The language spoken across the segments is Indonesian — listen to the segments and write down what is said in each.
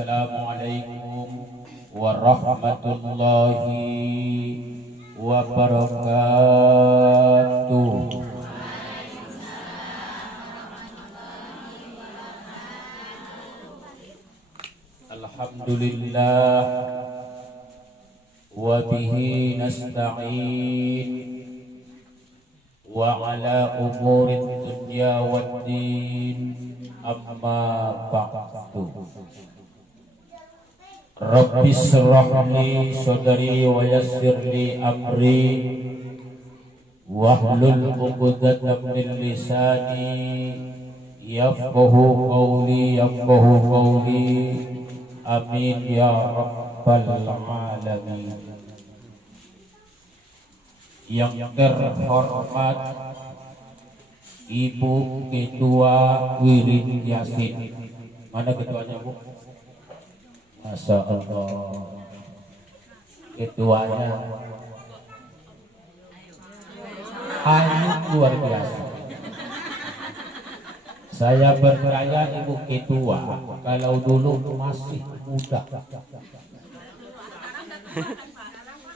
Assalamualaikum warahmatullahi wabarakatuh. Alhamdulillah wa bihi nasta'in wa ala umuri dunya waddin amma ba'du. Rabbi shrah li sadri wa yassir li amri wahlul 'uqdatam min lisani yafqahu qawli amin ya rabbal alamin. Yang terhormat Ibu Ketua Wirid Yasin. Mana ketuanya, Bu? Masya Allah. Ketuanya ayu luar biasa. Saya percaya Ibu Ketua kalau dulu masih muda.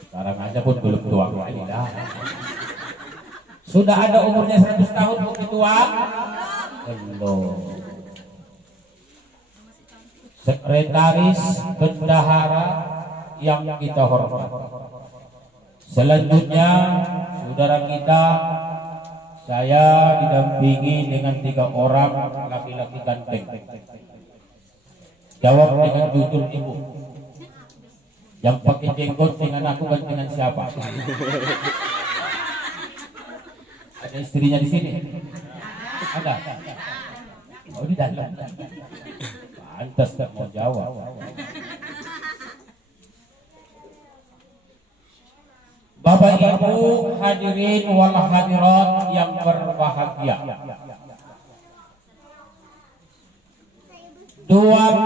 Sekarang aja pun belum tua lagi dah. Sudah ada umurnya 100 tahun Bu Ketua? Belum. Sekretaris bendahara yang kita hormat. Selanjutnya saudara kita, saya didampingi dengan 3 orang laki-laki ganteng. Jawab dengan jujur Ibu. Yang pakai jenggot dengan aku gantengan siapa? Ada istrinya di sini? Ada? Oh, di dalam. Pantas tak mau jawab. Bapak Ibu hadirin wal hadirat yang berbahagia. 2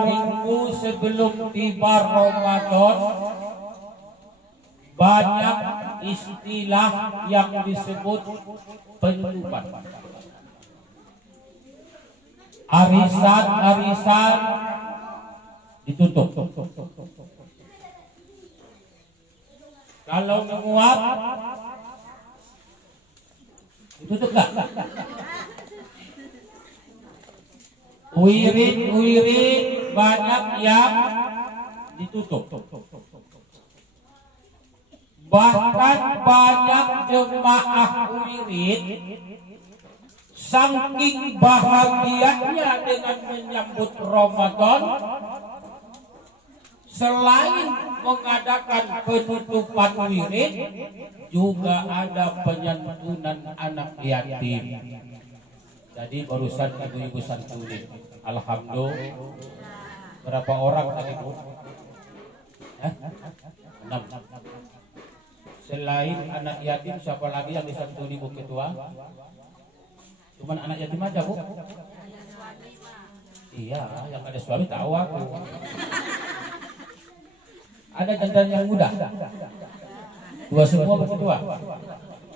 minggu sebelum tiba Ramadan, banyak istilah yang disebut penyusupan. Arisan ditutup. Kalau menguap ditutup enggak? Wirid banyak yang ditutup. Bahkan banyak jemaah wirid saking bahagianya dengan menyambut Ramadan, selain mengadakan penutupan wirid, juga ada penyantunan anak yatim. Jadi barusan ibu-ibu santunin. Alhamdulillah. Berapa orang tadi, Bu? 6. Selain anak yatim, siapa lagi yang disantuni Bu Ketua? Cuman anak yatim aja, Bu? Iya, yang ada suami tahu aku. Ada jantan yang muda? 2 semua Bu Ketua?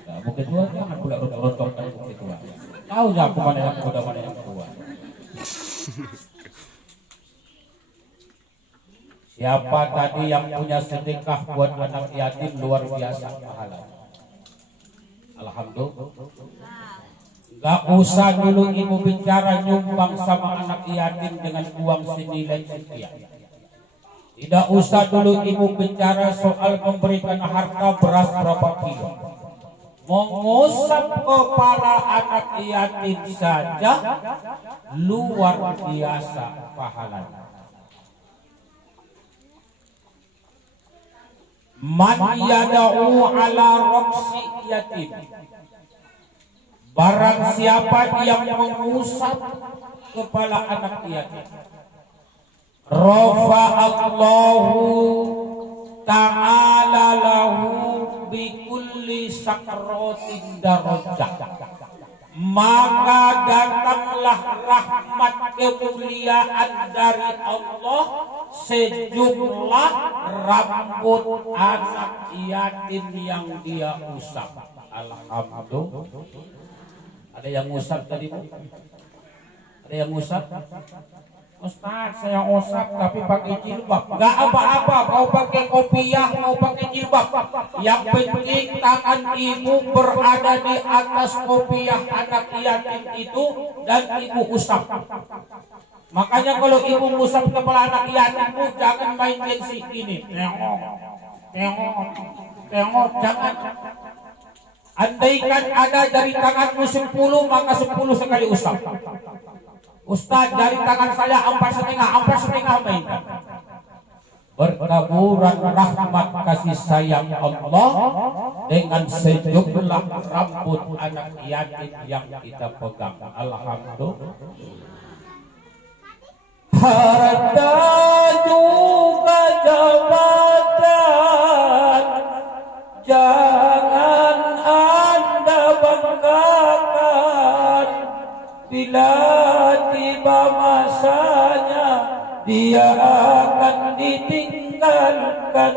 Nah, Bu Ketua jangan pula rontok-rontokkan Bu Ketua. Tahu nggak aku mana yang muda, mana yang tua? Siapa tadi yang punya sedekah buat anak yatim luar biasa pahala? Alhamdulillah. Gak usah dulu Ibu bicara nyumbang sama anak yatim dengan uang senilai sekian. Tidak usah dulu Ibu bicara soal memberikan harta beras berapa kilo. Mengusap kepala anak yatim saja luar biasa pahalanya. Man yada'u ala roksi yatim, barang siapa yang mengusap kepala anak yatim, rafa'allahu ta'ala lahu bikulli sakratin darajah, maka datanglah rahmat kemuliaan dari Allah sejumlah rambut anak yatim yang dia usap. Alhamdulillah. Ada yang usap tadi, Bu? Ada yang usap? Ustaz, saya usap tapi pakai jilbab. Gak apa-apa, mau pakai kopiah, mau pakai jilbab. Yang penting tangan ibu berada di atas kopiah anak yatim itu dan ibu usap. Makanya kalau ibu ngusap kepala anak yatimmu, jangan main gengsi ini. Tengok, jangan. Andaikan ada dari tanganmu 10, maka 10 sekali usap. Ustaz, dari tangan saya 4,5 mainkan. Bertaburan rahmat kasih sayang Allah dengan sejumlah rambut anak yatim yang kita pegang. Alhamdulillah. Harta juga jabatan, jangan Anda banggakan. Bila tiba masanya, dia akan ditinggalkan.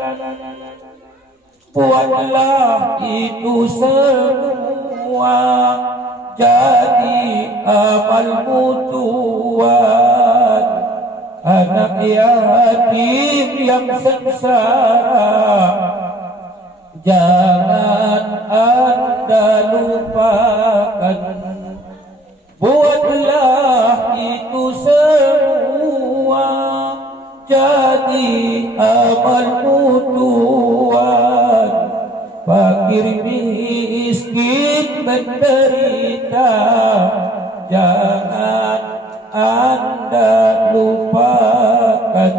Buatlah itu semua jadi amalmu Tuhan. Anak yatim yang sengsara, jangan Anda lupakan. Buatlah itu semua jadi amalmu Tuhan. Fakir miskin menderita, jangan Anda lupakan.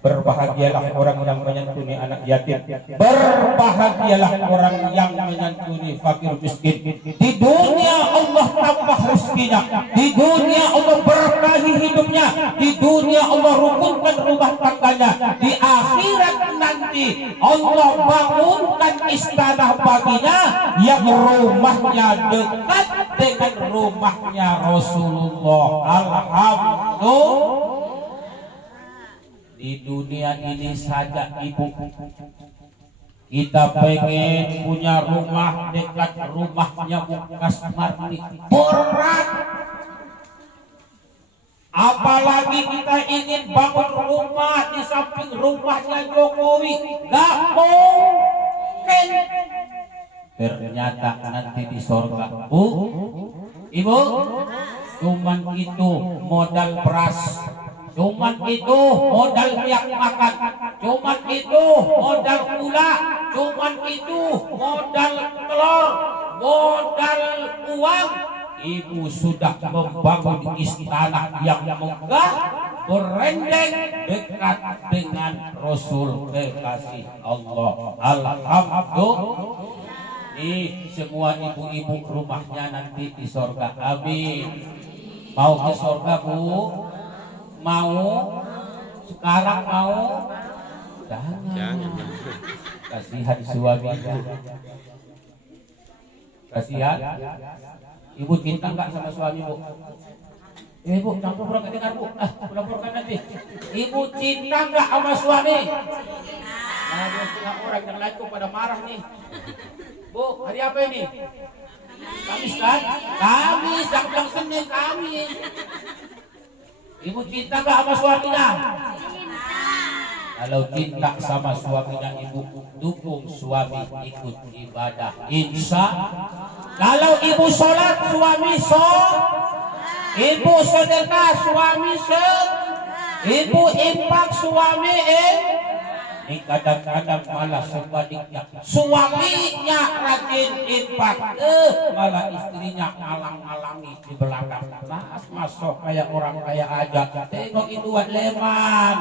Berbahagialah orang yang menyantuni anak yatim. Berbahagialah orang yang menyantuni fakir miskin. Di dunia Allah tambah rezekinya. Di dunia Allah berkahi hidupnya. Di dunia Allah rukunkan rumah tangganya. Di akhirat nanti Allah bangunkan istana baginya yang rumahnya dekat dengan rumahnya Rasulullah. Alhamdulillah. Di dunia ini saja ibu, kita pengen punya rumah dekat rumahnya Mukas Marni, berat. Apalagi kita ingin bangun rumah di samping rumahnya Jokowi, gak mungkin. Ternyata nanti di sorga, Bu, Ibu, cuman itu modal beras. Cuman itu modal tiap makan, cuman itu modal gula, cuman itu modal telur, modal uang. Ibu sudah membangun istana yang megah, berendeng dekat dengan Rasul kekasih Allah. Alhamdulillah. Ini semua ibu-ibu rumahnya nanti di sorga. Amin. Mau ke sorga, Bu? Mau? Sekarang mau? Jangan. Kasihan suaminya. Kasihan. Ibu cinta enggak sama suami, Bu? Ibu campur orang dengar, Bu. Laporkan nanti. Ibu cinta enggak sama suami? Nah, 2,5 orang yang lain pada marah nih. Bu, hari apa ini? Kamis kan? Kamis, yang bilang Senin, Kamis. Ibu cinta gak sama suaminya? Cinta. Kalau cinta sama suaminya, ibu dukung suami ikut ibadah. Insya. Kalau ibu sholat, suami sholat. Ibu sedekah, suami sedekah. Ibu infak, suami ini kadang-kadang malah sebaliknya, suaminya rajin infak, malah istrinya ngalang-ngalangi di belakang. Mas masuk kayak orang kaya aja. Tengok itu buat leman,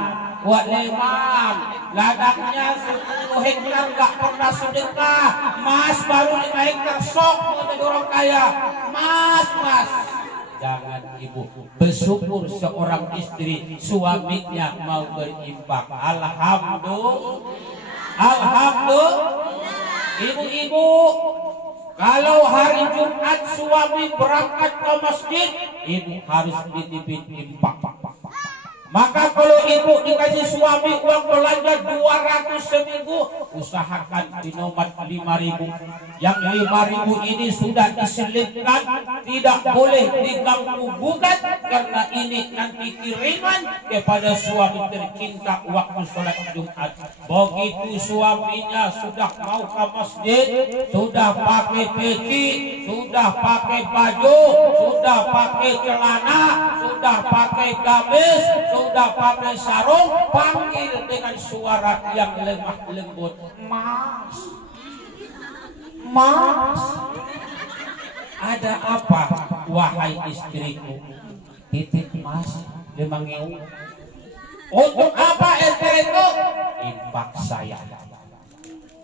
ladangnya 10 hektar gak pernah sedekah. Mas baru 5 hektar sok mau jadi orang kaya. Mas. Jangan ibu bersyukur seorang istri suaminya mau berinfak. Alhamdulillah. Ibu-ibu, kalau hari Jumat suami berangkat ke masjid, ibu harus dititipin infak. Maka kalau ibu dikasih suami uang belanja 200 seminggu, usahakan dinomat 5.000. Yang 5.000 ini sudah diselipkan, tidak boleh diganggu gugat, karena ini nanti kiriman kepada suami tercinta waktu sholat Jumat. Begitu suaminya sudah mau ke masjid, sudah pakai peci, sudah pakai baju, sudah pakai celana, sudah pakai gamis, sudah pakai sarung, panggil dengan suara yang lemah lembut, Mas, Mas, ada apa wahai istriku? Titik Mas, demangeu. Untuk apa istriku? Infak saya.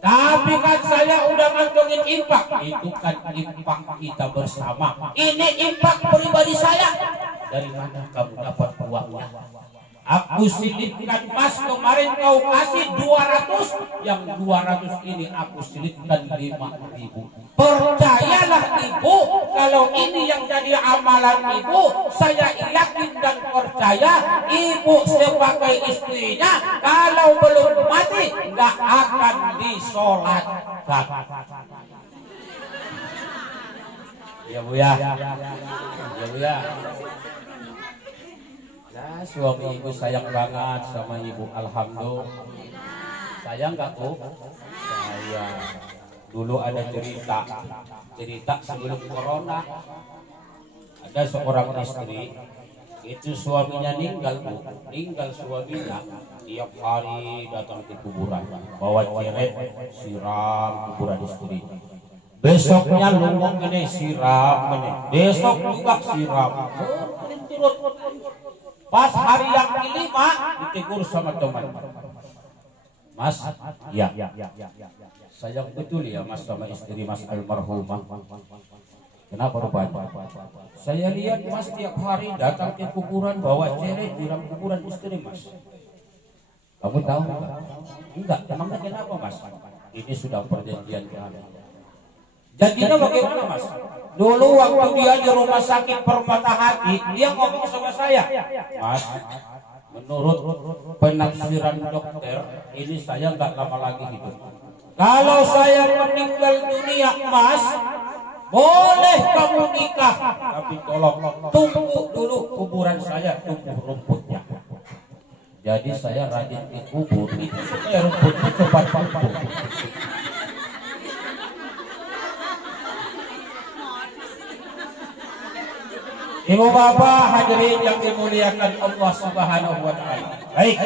Tapi kan saya udah ngantongin infak. Itu kan infak kita bersama. Ini infak pribadi saya. Dari mana kamu dapat uangnya? Aku silipkan Mas, kemarin kau kasih 200, yang 200 ini aku silipkan 5.000. Percayalah ibu, kalau ini yang jadi amalan ibu, saya yakin dan percaya ibu sebagai istrinya kalau belum mati nggak akan disolatkan. Ya Bu ya, ya Bu ya. Nah, suami ibu sayang banget sama ibu, alhamdulillah. Sayang nggak Bu? Sayang. Dulu ada cerita sebelum corona. Ada seorang istri, itu suaminya meninggal Bu, meninggal suaminya. Tiap hari datang ke kuburan, bawa ceret, siram kuburan istri. Besoknya lumung gede siram, besok juga siram. Pas hari yang kelima ditegur sama teman. Mas, ya, sayang betul ya Mas sama istri Mas almarhumah. Kenapa rupanya? Saya lihat Mas tiap hari datang ke kuburan bawa ceret siram kuburan istri Mas. Kamu tahu enggak? Enggak, emangnya kenapa Mas? Ini sudah perjanjian kami. Jadinya bagaimana Mas? Dulu waktu dia di rumah sakit Permata Hati, dia ngomong sama saya, Mas, menurut penafsiran dokter, ini saya nggak lama lagi hidup. Kalau saya meninggal dunia Mas, boleh kamu nikah, tapi tolong tunggu dulu kuburan saya, tumbuh rumputnya. Jadi saya rajin dikubur itu supaya rumputnya cepat tumbuh. Ibu bapak hadirin yang dimuliakan Allah Subhanahu wa taala. Baik.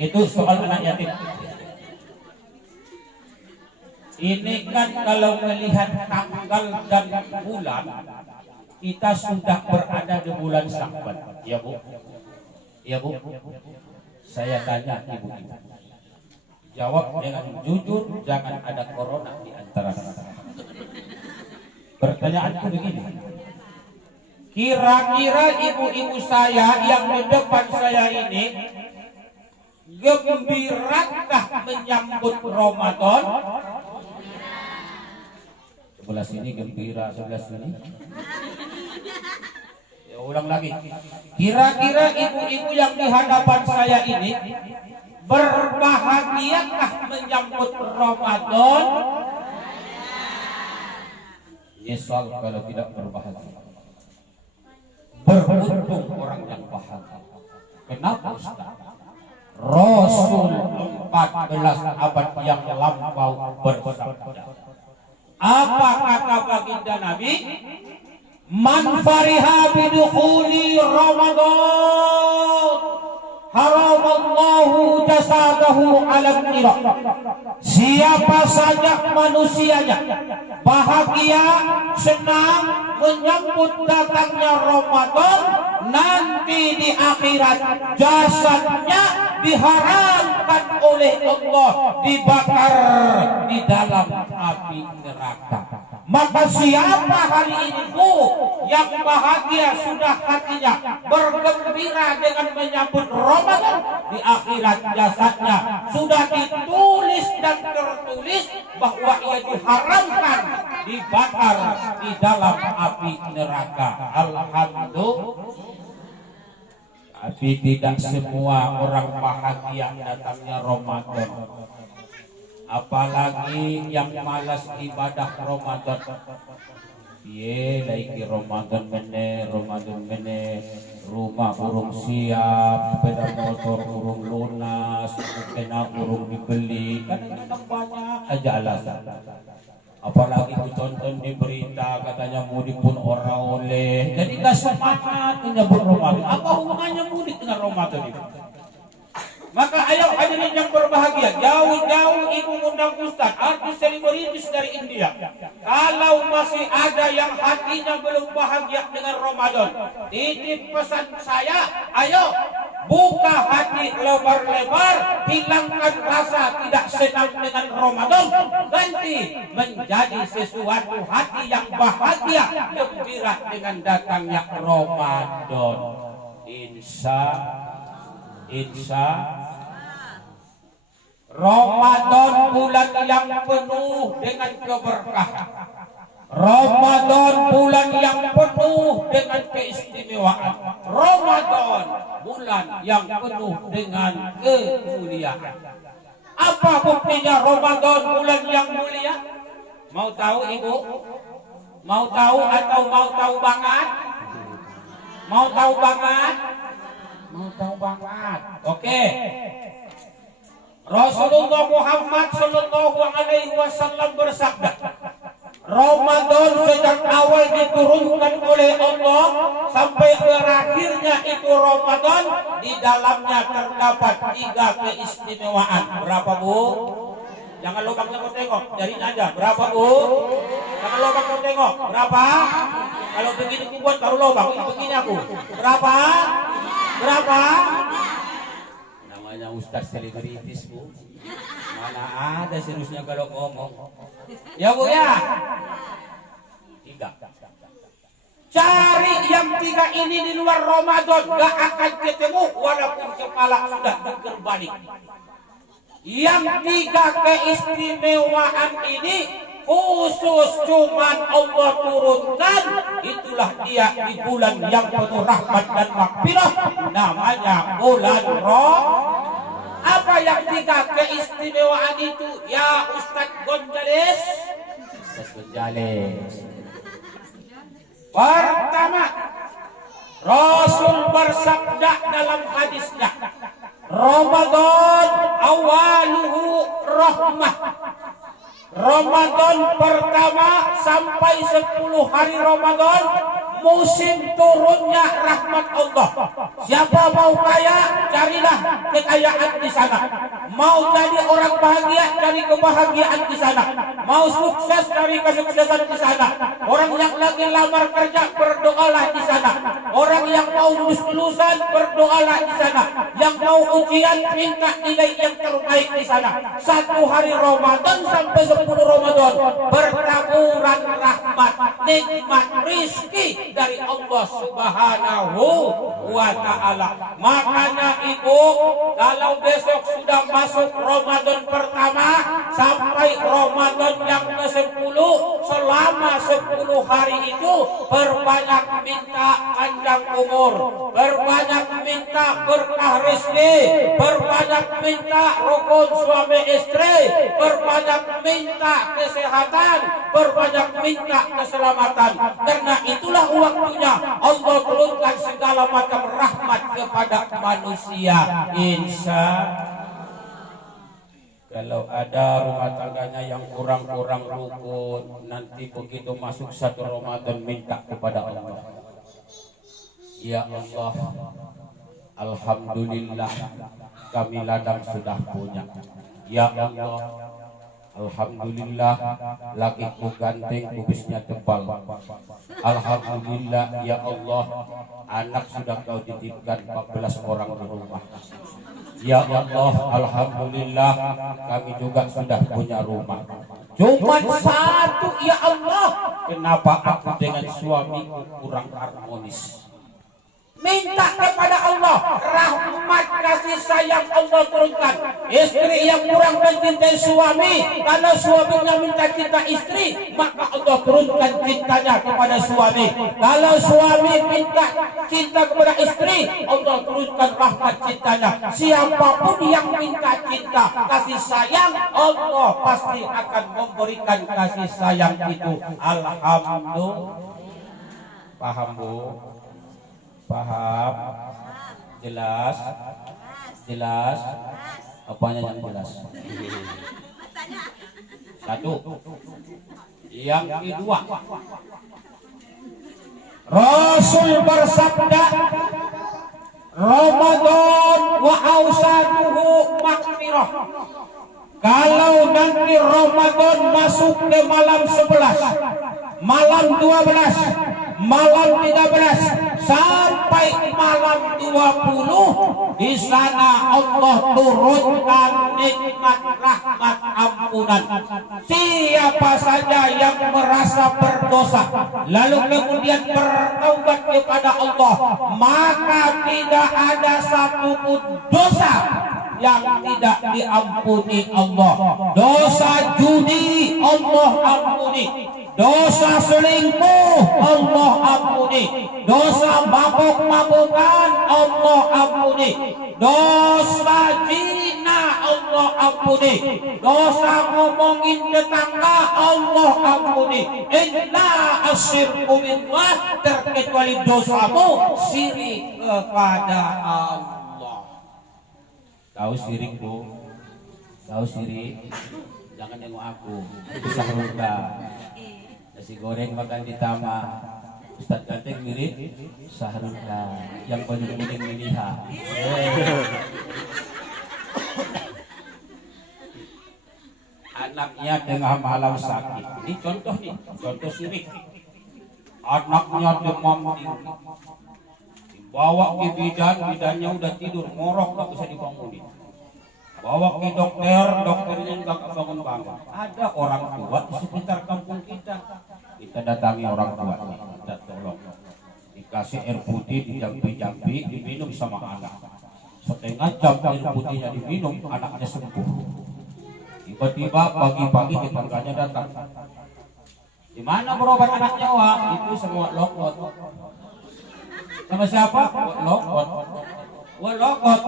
Itu soal anak yatim. Ini kan kalau melihat tanggal dan bulan, kita sudah berada di bulan Sya'ban. Ya Bu. Ya Bu. Saya tanya ibu-ibu. Jawab dengan jujur, jangan ada corona di antara kita. Pertanyaanku begini. Kira-kira ibu-ibu saya yang di depan saya ini gembirakah menyambut Ramadan? Sebelah sini gembira, sebelah sini. Ya ulang lagi. Kira-kira ibu-ibu yang di hadapan saya ini berbahagiakah menyambut Ramadan? Nyesal kalau tidak berbahagia. Beruntung orang yang bahagia. Kenapa Ustaz? Rasul 14 abad yang lampau bersabda. Apa kata baginda Nabi? Man fariha bidukhuli Ramadan haramallahu jasadahu alam nira. Siapa saja manusianya bahagia, senang menyambut datangnya Ramadan, nanti di akhirat jasadnya diharamkan oleh Allah dibakar di dalam api neraka. Maka siapa hari ini Bu yang bahagia sudah hatinya bergembira dengan menyambut Ramadan, di akhirat jasadnya sudah ditulis dan tertulis bahwa ia diharamkan dibakar di dalam api neraka. Alhamdulillah. Tapi tidak semua orang bahagia datangnya Ramadan. Apalagi yang malas ibadah Ramadan. Ye lagi Ramadan mene, rumah urung siap, sepeda motor urung lunas, kena urung dibeli, kadang-kadang banyak aja alasan. Apalagi ditonton di berita katanya mudik pun orang oleh, jadi gak semangat menyambut Ramadan. Apa hubungannya mudik dengan Ramadan itu? Maka ayo hadirin yang berbahagia, jauh-jauh ibu undang Ustaz, artis selebritis dari India. Kalau masih ada yang hatinya belum bahagia dengan Ramadan, titip pesan saya, ayo buka hati lebar-lebar, hilangkan rasa tidak senang dengan Ramadan, ganti menjadi sesuatu hati yang bahagia, gembira dengan datangnya Ramadan. Insya Ramadan bulan yang penuh dengan keberkahan. Ramadan bulan yang penuh dengan keistimewaan. Ramadan bulan yang penuh dengan kemuliaan. Apa buktinya Ramadan bulan yang mulia? Mau tahu ibu? Mau tahu atau mau tahu banget? Mau tahu banget? Mau tahu banget. Oke. Rasulullah Muhammad sallallahu alaihi wasallam bersabda, Ramadan sejak awal diturunkan oleh Allah sampai berakhirnya itu Ramadan, di dalamnya terdapat 3 keistimewaan. Berapa Bu? Jangan lubang kamu tengok, jariin aja. Berapa Bu? Jangan lubang kamu tengok. Berapa? Kalau begini ku buat baru lubang, begini aku. Berapa? Berapa? Namanya Ustaz selebritis Bu. Mana ada seriusnya kalau ngomong. Ya Bu ya. 3. Cari yang 3 ini di luar Ramadan, gak akan ketemu walaupun kepala sudah terbalik. Yang 3 keistimewaan ini khusus cuman Allah turunkan, itulah dia di bulan yang penuh rahmat dan maghfirah, namanya bulan Ramadan. Apa yang 3 keistimewaan itu ya Ustaz Gonzales? Ustaz Gonzales. Pertama, Rasul bersabda dalam hadisnya, Ramadan awaluhu rahmah. Ramadan pertama sampai 10 hari Ramadan musim turunnya rahmat Allah. Siapa mau kaya, carilah kekayaan di sana. Mau jadi orang bahagia, cari kebahagiaan di sana. Mau sukses, cari kesuksesan di sana. Orang yang lagi lamar kerja, berdoalah di sana. Orang yang mau lulus-lulusan, berdoalah di sana. Yang mau ujian, minta nilai yang terbaik di sana. 1 hari Ramadan sampai 10 Ramadan, bertaburan rahmat, nikmat, rizki dari Allah Subhanahu wa ta'ala. Makanya ibu, kalau besok sudah masuk Ramadan pertama sampai Ramadan yang ke-10, selama 10 hari itu berbanyak minta panjang umur, berbanyak minta berkah rezeki, berbanyak minta rukun suami istri, berbanyak minta kesehatan, berbanyak minta keselamatan. Karena itulah waktunya Allah turunkan segala macam rahmat kepada manusia. Insya kalau ada rumah tangganya yang kurang-kurang rukun, nanti begitu masuk 1 Ramadan minta kepada Allah, ya Allah, alhamdulillah kami ladang sudah punya. Ya Allah, alhamdulillah lakiku ganteng, kubisnya tebal. Alhamdulillah ya Allah, anak sudah kau titipkan 14 orang di rumah. Ya Allah, alhamdulillah kami juga sudah punya rumah. Cuma 1 ya Allah, kenapa aku dengan suamiku kurang harmonis? Minta kepada Allah rahmat kasih kasih sayang Allah turunkan. Istri yang kurang mencintai suami, kalau suaminya minta cinta istri, maka Allah turunkan cintanya kepada suami. Kalau suami minta cinta kepada istri, Allah turunkan rahmat cintanya. Siapapun yang minta cinta, kasih sayang, Allah pasti akan memberikan kasih sayang itu. Alhamdulillah. Paham Bu? Paham? Jelas? Jelas? Apanya yang jelas? Satu. Yang kedua, Rasul bersabda, Ramadan wa awsaduhu maghfirah. Kalau nanti Ramadan masuk ke malam 11, malam 12, malam 13 sampai malam 20, di sana Allah turunkan nikmat rahmat ampunan. Siapa saja yang merasa berdosa lalu kemudian bertaubat kepada Allah, maka tidak ada satupun dosa yang tidak diampuni Allah. Dosa judi Allah ampuni, dosa selingkuh Allah ampuni, dosa mabuk-mabukan Allah ampuni, dosa zina Allah ampuni, dosa ngomongin tetangga Allah ampuni. Illa asyirku billah, terkecuali dosamu syirik kepada Allah. Tahu syirik Bu? Tahu syirik? Jangan nengok aku. Itu sahurda. Nasi goreng makan di taman. Ustaz Ganteng mirip sahurda. Yang banyak mining-miniha. Anaknya tengah malam sakit. Ini contoh nih, contoh syirik. Anaknya demam tinggi. Bawa ke bidan, bidannya udah tidur, ngorok gak bisa dibangunin. Bawa ke dokter, dokternya nggak bangun-bangun. Ada orang tua di sekitar kampung kita. Kita datangi orang tua, kita tolong. Dikasih air putih, dijampi-jampi, diminum sama anak. Setengah jam air putihnya diminum, anaknya sembuh. Tiba-tiba pagi-pagi tetangganya datang. Di mana berobat anaknya, Wak? Itu semua lokot. Sama siapa? Lokot. Lokot.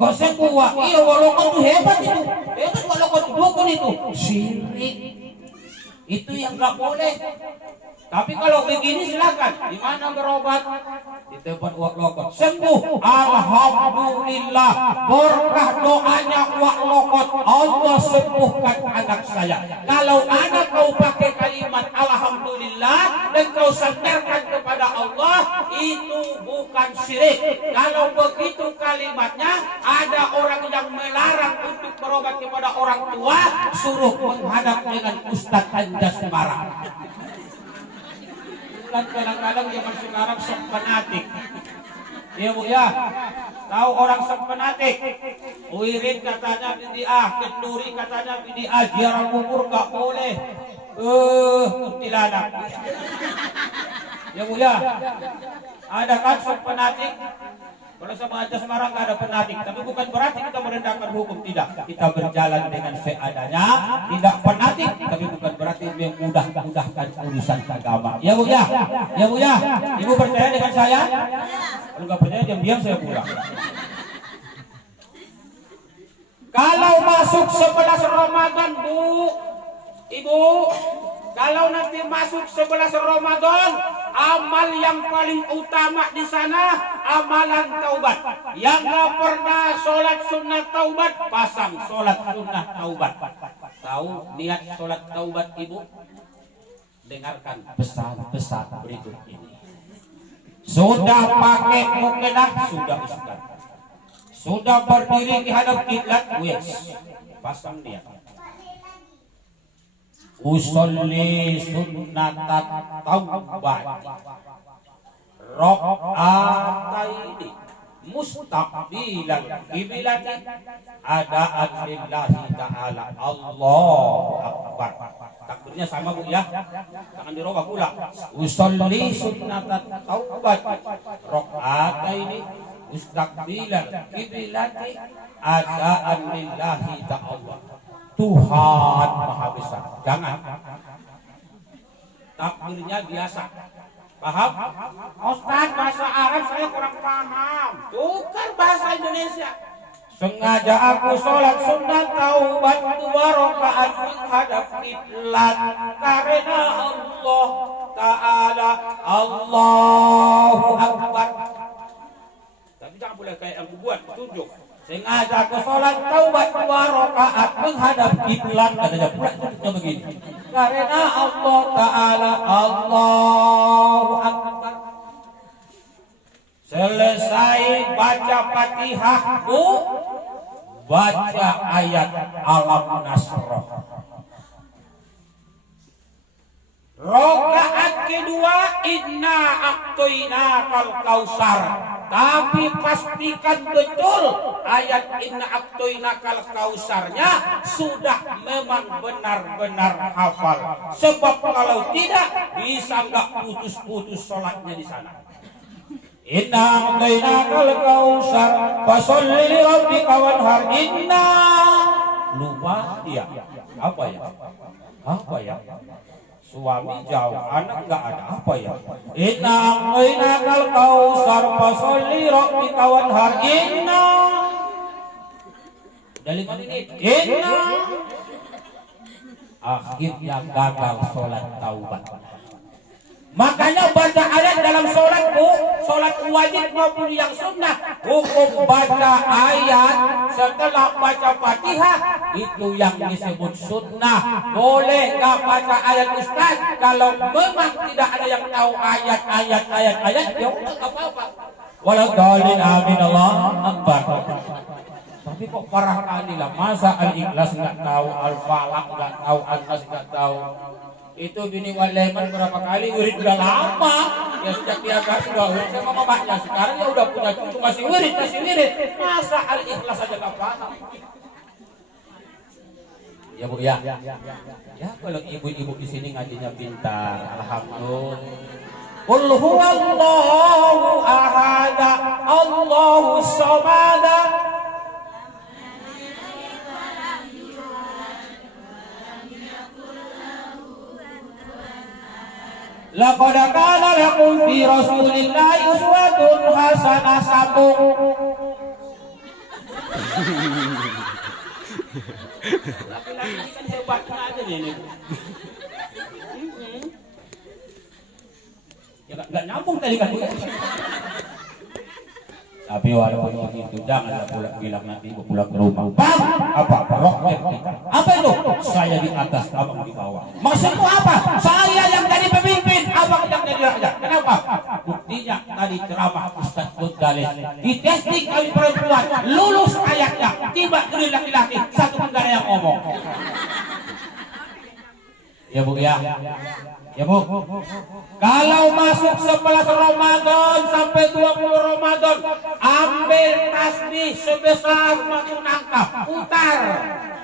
Kok sembuh, Wak? Iya, lokot itu hebat itu. Hebat lokot dukun itu. Syirik. Itu yang nggak boleh. Tapi kalau begini silakan. Di mana berobat? Di tempat Wak Lokot. Sembuh. Alhamdulillah. Berkah doanya Wak Lokot, Allah sembuhkan anak saya. Kalau anak kau pakai kalimat Alhamdulillah dan kau sandarkan kepada Allah, itu bukan syirik. Kalau begitu kalimatnya, ada orang yang melarang untuk berobat kepada orang tua, suruh menghadap dengan Ustadz Anjas Marang. Kadang-kadang zaman sekarang sok fanatik. Iya Bu ya, tahu orang sok fanatik. Wirid katanya bid'ah, kenduri katanya bid'ah, ziarah kubur gak boleh. Kuntilanak. Ya Bu ya, ada kan sok fanatik. Kalau sama aja Semarang gak ada fanatik, tapi bukan berarti kita merendahkan hukum, tidak. Kita berjalan dengan seadanya, tidak fanatik, tapi bukan berarti memudahkan urusan agama. Ya Bu ya, ya Bu ya. Ibu percaya dengan saya? Kalau nggak percaya diam-diam saya pulang. Kalau masuk 11 Ramadan Bu, Ibu, kalau nanti masuk 11 Ramadan, amal yang paling utama di sana amalan taubat. Yang nggak pernah sholat sunnah taubat, pasang sholat sunnah taubat. Tahu niat sholat taubat Ibu? Dengarkan pesan-pesan berikut ini. Sudah pakai mukena, sudah Ustaz. Sudah berdiri di hadap kiblat, wes pasang niat. Usolli sunnatat taubat rakaataini mustaqbilan qiblati adaan lillahi ta'ala. Allahu akbar. Takbirnya sama Bu ya, jangan dirubah pula. Usolli sunnatat taubat rakaataini mustaqbilal qiblati adaan lillahi ta'ala. Tuhan Maha Besar. Jangan takbirnya biasa. Paham? Ustaz, bahasa Arab saya kurang paham. Tukar bahasa Indonesia. Sengaja aku sholat sunat taubat 2 rakaat menghadap kiblat karena Allah Ta'ala Allahu Akbar. Tapi jangan boleh kayak yang buat tunjuk. Sengaja aku sholat taubat 2 rakaat menghadap kiblat, katanya pula tunjuknya begini. Karena Allah Ta'ala Allahu Akbar. Selesai baca Fatihahmu, baca ayat Alam Nasrah. Rakaat kedua, Inna a'tainakal kausar. Tapi pastikan betul ayat Inna a'tainakal kausarnya sudah memang benar-benar hafal. Sebab kalau tidak bisa nggak putus-putus sholatnya di sana. Inna a'tainakal kausar fasholli li rabbika wanhar. Inna lupa dia. Apa ya? Apa ya? Suami jauh, anak enggak ada. Apa ya? Inna a'tainakal kausar fasholli li rabbika wanhar. Inna dari mana ini? Inna akhirnya gagal sholat taubat. Makanya baca ayat dalam sholatmu, sholat wajib maupun yang sunnah, hukum baca ayat setelah baca Fatihah itu yang disebut sunnah. Boleh gak baca ayat Ustaz? Kalau memang tidak ada yang tahu ayat, ya udah gak apa-apa. Waladhalin amin Allah akbar. Tapi kok parah kali lah, masa Al-Ikhlas nggak tahu, Al-Falaq nggak tahu, An-Nas nggak tahu. Itu bini waleman berapa kali wirid udah lama ya, sejak dia sudah wirid sama mamanya, sekarang ya udah punya cucu masih wirid. Masa Al-Ikhlas aja nggak paham. Ya Bu ya. Ya kalau ibu-ibu di sini ngajinya pintar, alhamdulillah. Qul huwallahu ahad, Allahus samad. Laqad kana lakum fi Rasulillahi uswatun hasanah. Sambung. Laki-laki kan hebatnya aja nih. Ya enggak nyambung tadi kan. Tapi walaupun begitu janganlah bilang nanti ibu pulang ke rumah. Bang, apa? Roket kita. Apa itu? Saya di atas, abang di bawah. Maksudmu apa? Saya yang jadi pemimpin, abang yang jadi raja. Kenapa? Buktinya tadi ceramah Ustaz Gonzales. Di testing kali perempuan, lulus ayatnya. Tiba dari laki-laki, satu pun gak ada yang ngomong. Ya Bu ya. Ya Bu. Kalau masuk 11 Ramadan sampai 20 Ramadan, ambil tasbih sebesar batu nangka, putar,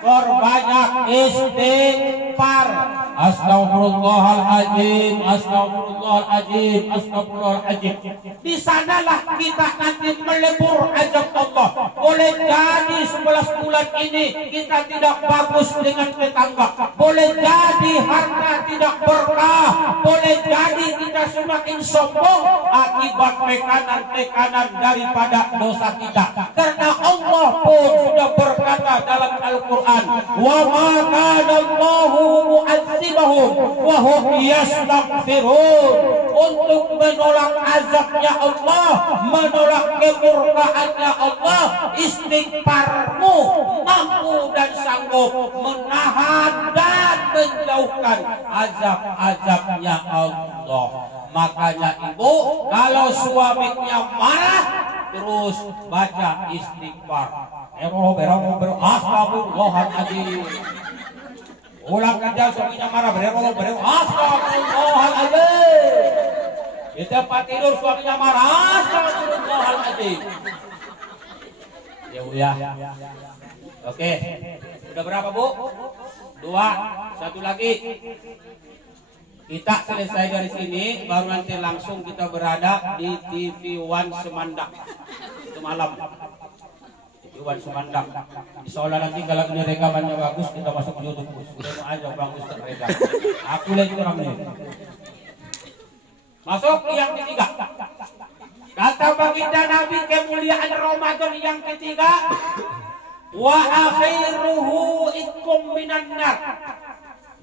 perbanyak istighfar. Astagfirullahaladzim, astagfirullahaladzim, astagfirullahaladzim. Di sanalah kita nanti melebur azab Allah. Boleh jadi 11 bulan ini kita tidak bagus dengan tetangga. Boleh jadi harta tidak berkah. Boleh jadi kita semakin sombong akibat tekanan-tekanan daripada dosa kita. Karena Allah pun sudah berkata dalam Al-Quran, wa ma kana Allahu mu'adzibahum wa hum yastaghfirun. Untuk menolak azabnya Allah, menolak kemurkaannya Allah, istighfarmu mampu dan sanggup menahan dan menjauhkan azab-azabnya Allah. Makanya ibu kalau suaminya marah terus baca istighfar. Astagfirullahaladzim. Ulang kerja suaminya marah, astagfirullahaladzim. Di tempat tidur suaminya marah, astagfirullahaladzim. Ya Bu ya. Oke. Udah berapa Bu? 2. Satu lagi. Kita selesai dari sini, baru nanti langsung kita berada di TV One Semandak. itu malam. Iwan Sumandang. Seolah nanti kalau ini rekamannya bagus kita masuk YouTube. Sudah mau aja Bang Ustaz rekam. Aku lagi orang ini. Masuk yang ketiga. Kata baginda Nabi kemuliaan Ramadan yang ketiga. Wa akhiruhu itkum minan nar.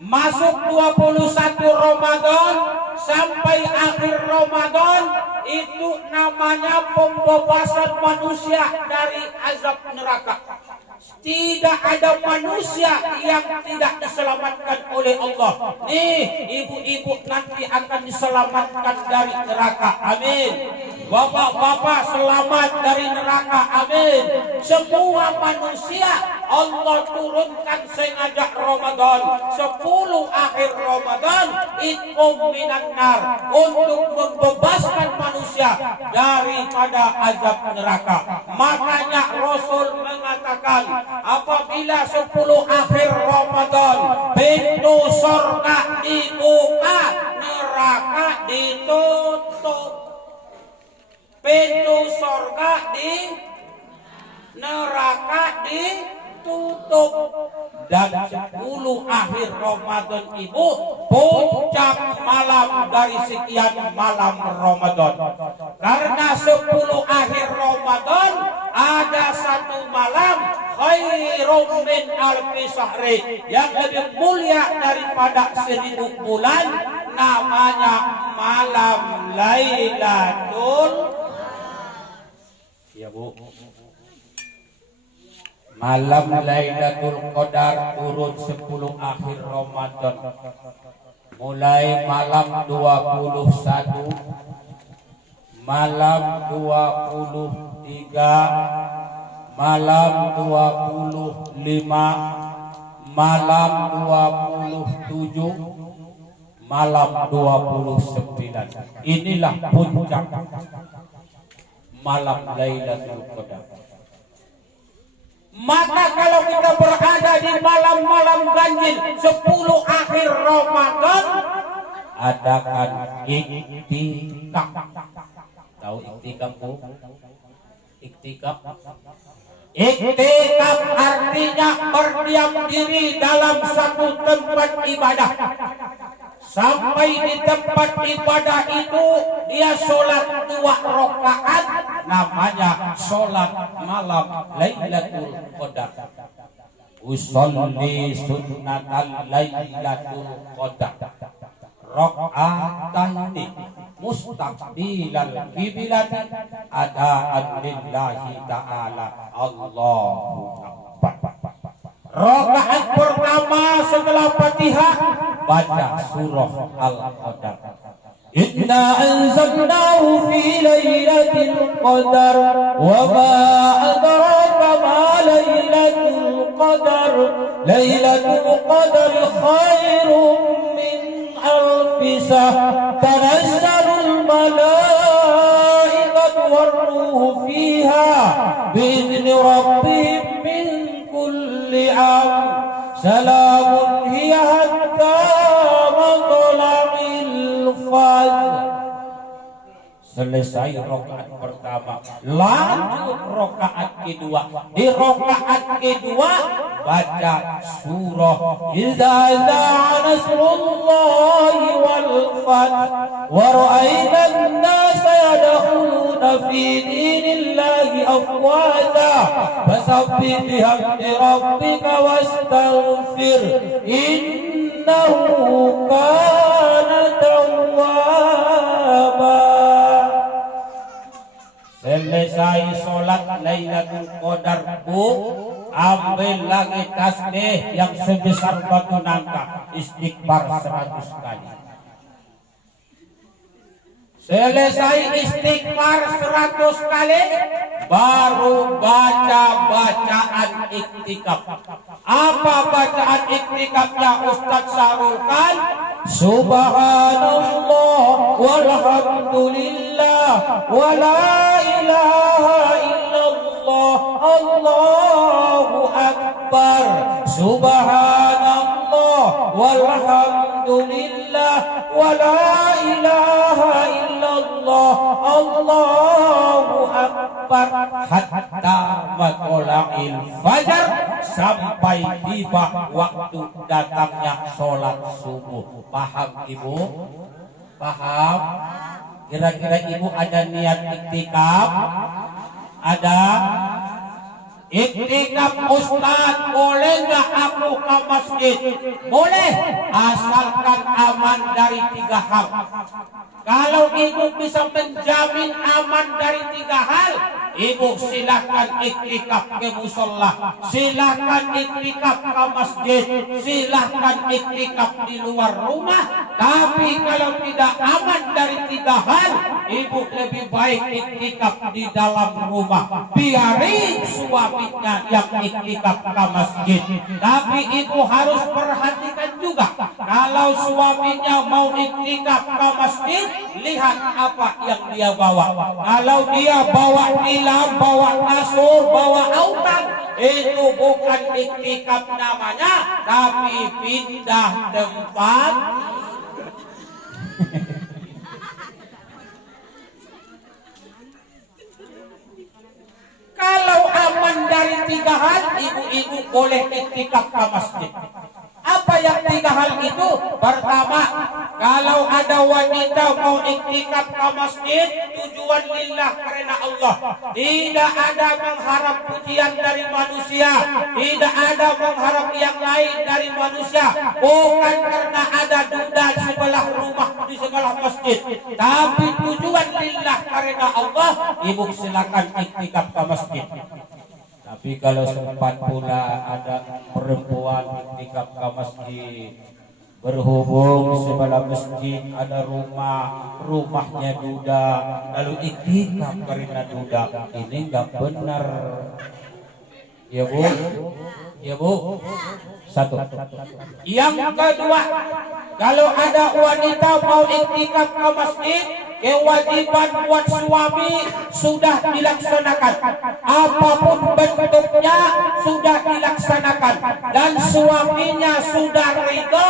Masuk 21 Ramadan sampai akhir Ramadan itu namanya pembebasan manusia dari azab neraka. Tidak ada manusia yang tidak diselamatkan oleh Allah. Nih, ibu-ibu nanti akan diselamatkan dari neraka. Amin. Bapak-bapak selamat dari neraka. Amin. Semua manusia Allah turunkan sengaja Ramadan 10 akhir Ramadan itu minan nar untuk membebaskan manusia daripada azab neraka. Makanya Rasul mengatakan apabila 10 akhir Ramadan pintu surga dibuka, neraka ditutup. Pintu surga di neraka ditutup. Dan 10 akhir Ramadan itu puncak malam dari sekian malam Ramadan. Karena 10 akhir Ramadan ada satu malam khairum min alfi syahri, yang lebih mulia daripada 1000 bulan, namanya malam Lailatul. Ya Bu, malam Lailatul Qadar turun 10 akhir Ramadan. Mulai malam 21, malam 23, malam 25, malam 27, malam 29. Inilah puncak malam Lailatul Qadar. Maka kalau kita berada di malam-malam ganjil 10 akhir Ramadan, adakan iktikaf. Tahu iktikaf Bu? Iktikaf. Iktikaf artinya berdiam diri dalam satu tempat ibadah. Sampai di tempat ibadah itu dia sholat 2 rakaat, namanya sholat malam Lailatul Qadar. Usolli sunnatal Lailatul Qadar raka'ataini mustaqbilal qiblati adaan lillahi ta'ala. Allahu Akbar. Rakaat pertama setelah Fatihah baca surah Al-Qadar. Inna anzalnahu fi lailatul qadar wa ma adraka ma lailatul qadar. Lailatul qadar khairun min alfi shahr. Tanazzalul malaikatu war-ruhu fiha bi'izni rabbihim min kulli am. Salamun hiya hatta matla'il fajr. Selesai rakaat pertama, lanjut rakaat kedua. Di rakaat kedua baca surah Idza jaa nasrullahi wal fath wa ra'aitan nasa yadkhuluna fi dinillahi afwaja fasabbih bihamdi rabbika wastaghfir innahu kana tawwaba. Selesai sholat Lailatul Qadar Bu, ambil lagi tasbih yang sebesar batu nangka, istighfar 100 kali. Selesai istighfar 100 kali, baru baca bacaan iktikaf. Apa bacaan iktikafnya Ustaz Sarulkan? Subhanallah walhamdulillah wa la ilaha illallah Allahu Akbar. Subhanallah walhamdulillah wa la ilaha illallah Allahu Akbar. sabar hatta matola'il fajar, sampai tiba waktu datangnya sholat subuh. Paham Ibu? Paham? Kira-kira Ibu ada niat iktikaf? Ada? Iktikaf Ustaz, boleh nggak aku ke masjid? Boleh, asalkan aman dari 3 hal. Kalau Ibu bisa menjamin aman dari 3 hal, Ibu silakan iktikaf ke musola, silakan iktikaf ke masjid, silakan iktikaf di luar rumah. Tapi kalau tidak aman dari 3 hal, Ibu lebih baik iktikaf di dalam rumah. Biarin suaminya yang iktikaf ke masjid. Tapi Ibu harus perhatikan juga, kalau suaminya mau iktikaf ke masjid, lihat apa yang dia bawa. Kalau dia bawa tilam, bawa kasur, bawa autan, itu bukan iktikaf namanya, tapi pindah tempat. Kalau aman dari 3 hal, ibu-ibu boleh iktikaf ke masjid. Apa yang 3 hal itu? Pertama, kalau ada wanita mau iktikaf ke masjid, tujuan lillah, karena Allah. Tidak ada mengharap pujian dari manusia, tidak ada mengharap yang lain dari manusia. Bukan karena ada duda di sebelah rumah, di sebelah masjid, tapi tujuan lillah, karena Allah. Ibu silakan iktikaf ke masjid. Tapi kalau sempat pula ada perempuan iktikaf ke masjid, berhubung sebelah masjid ada rumahnya duda, lalu iktikaf karena duda, ini enggak benar. Ya Bu, ya Bu. Satu. Yang kedua, kalau ada wanita mau iktikaf ke masjid, kewajiban buat suami sudah dilaksanakan. Apapun bentuknya sudah dilaksanakan dan suaminya sudah ridho,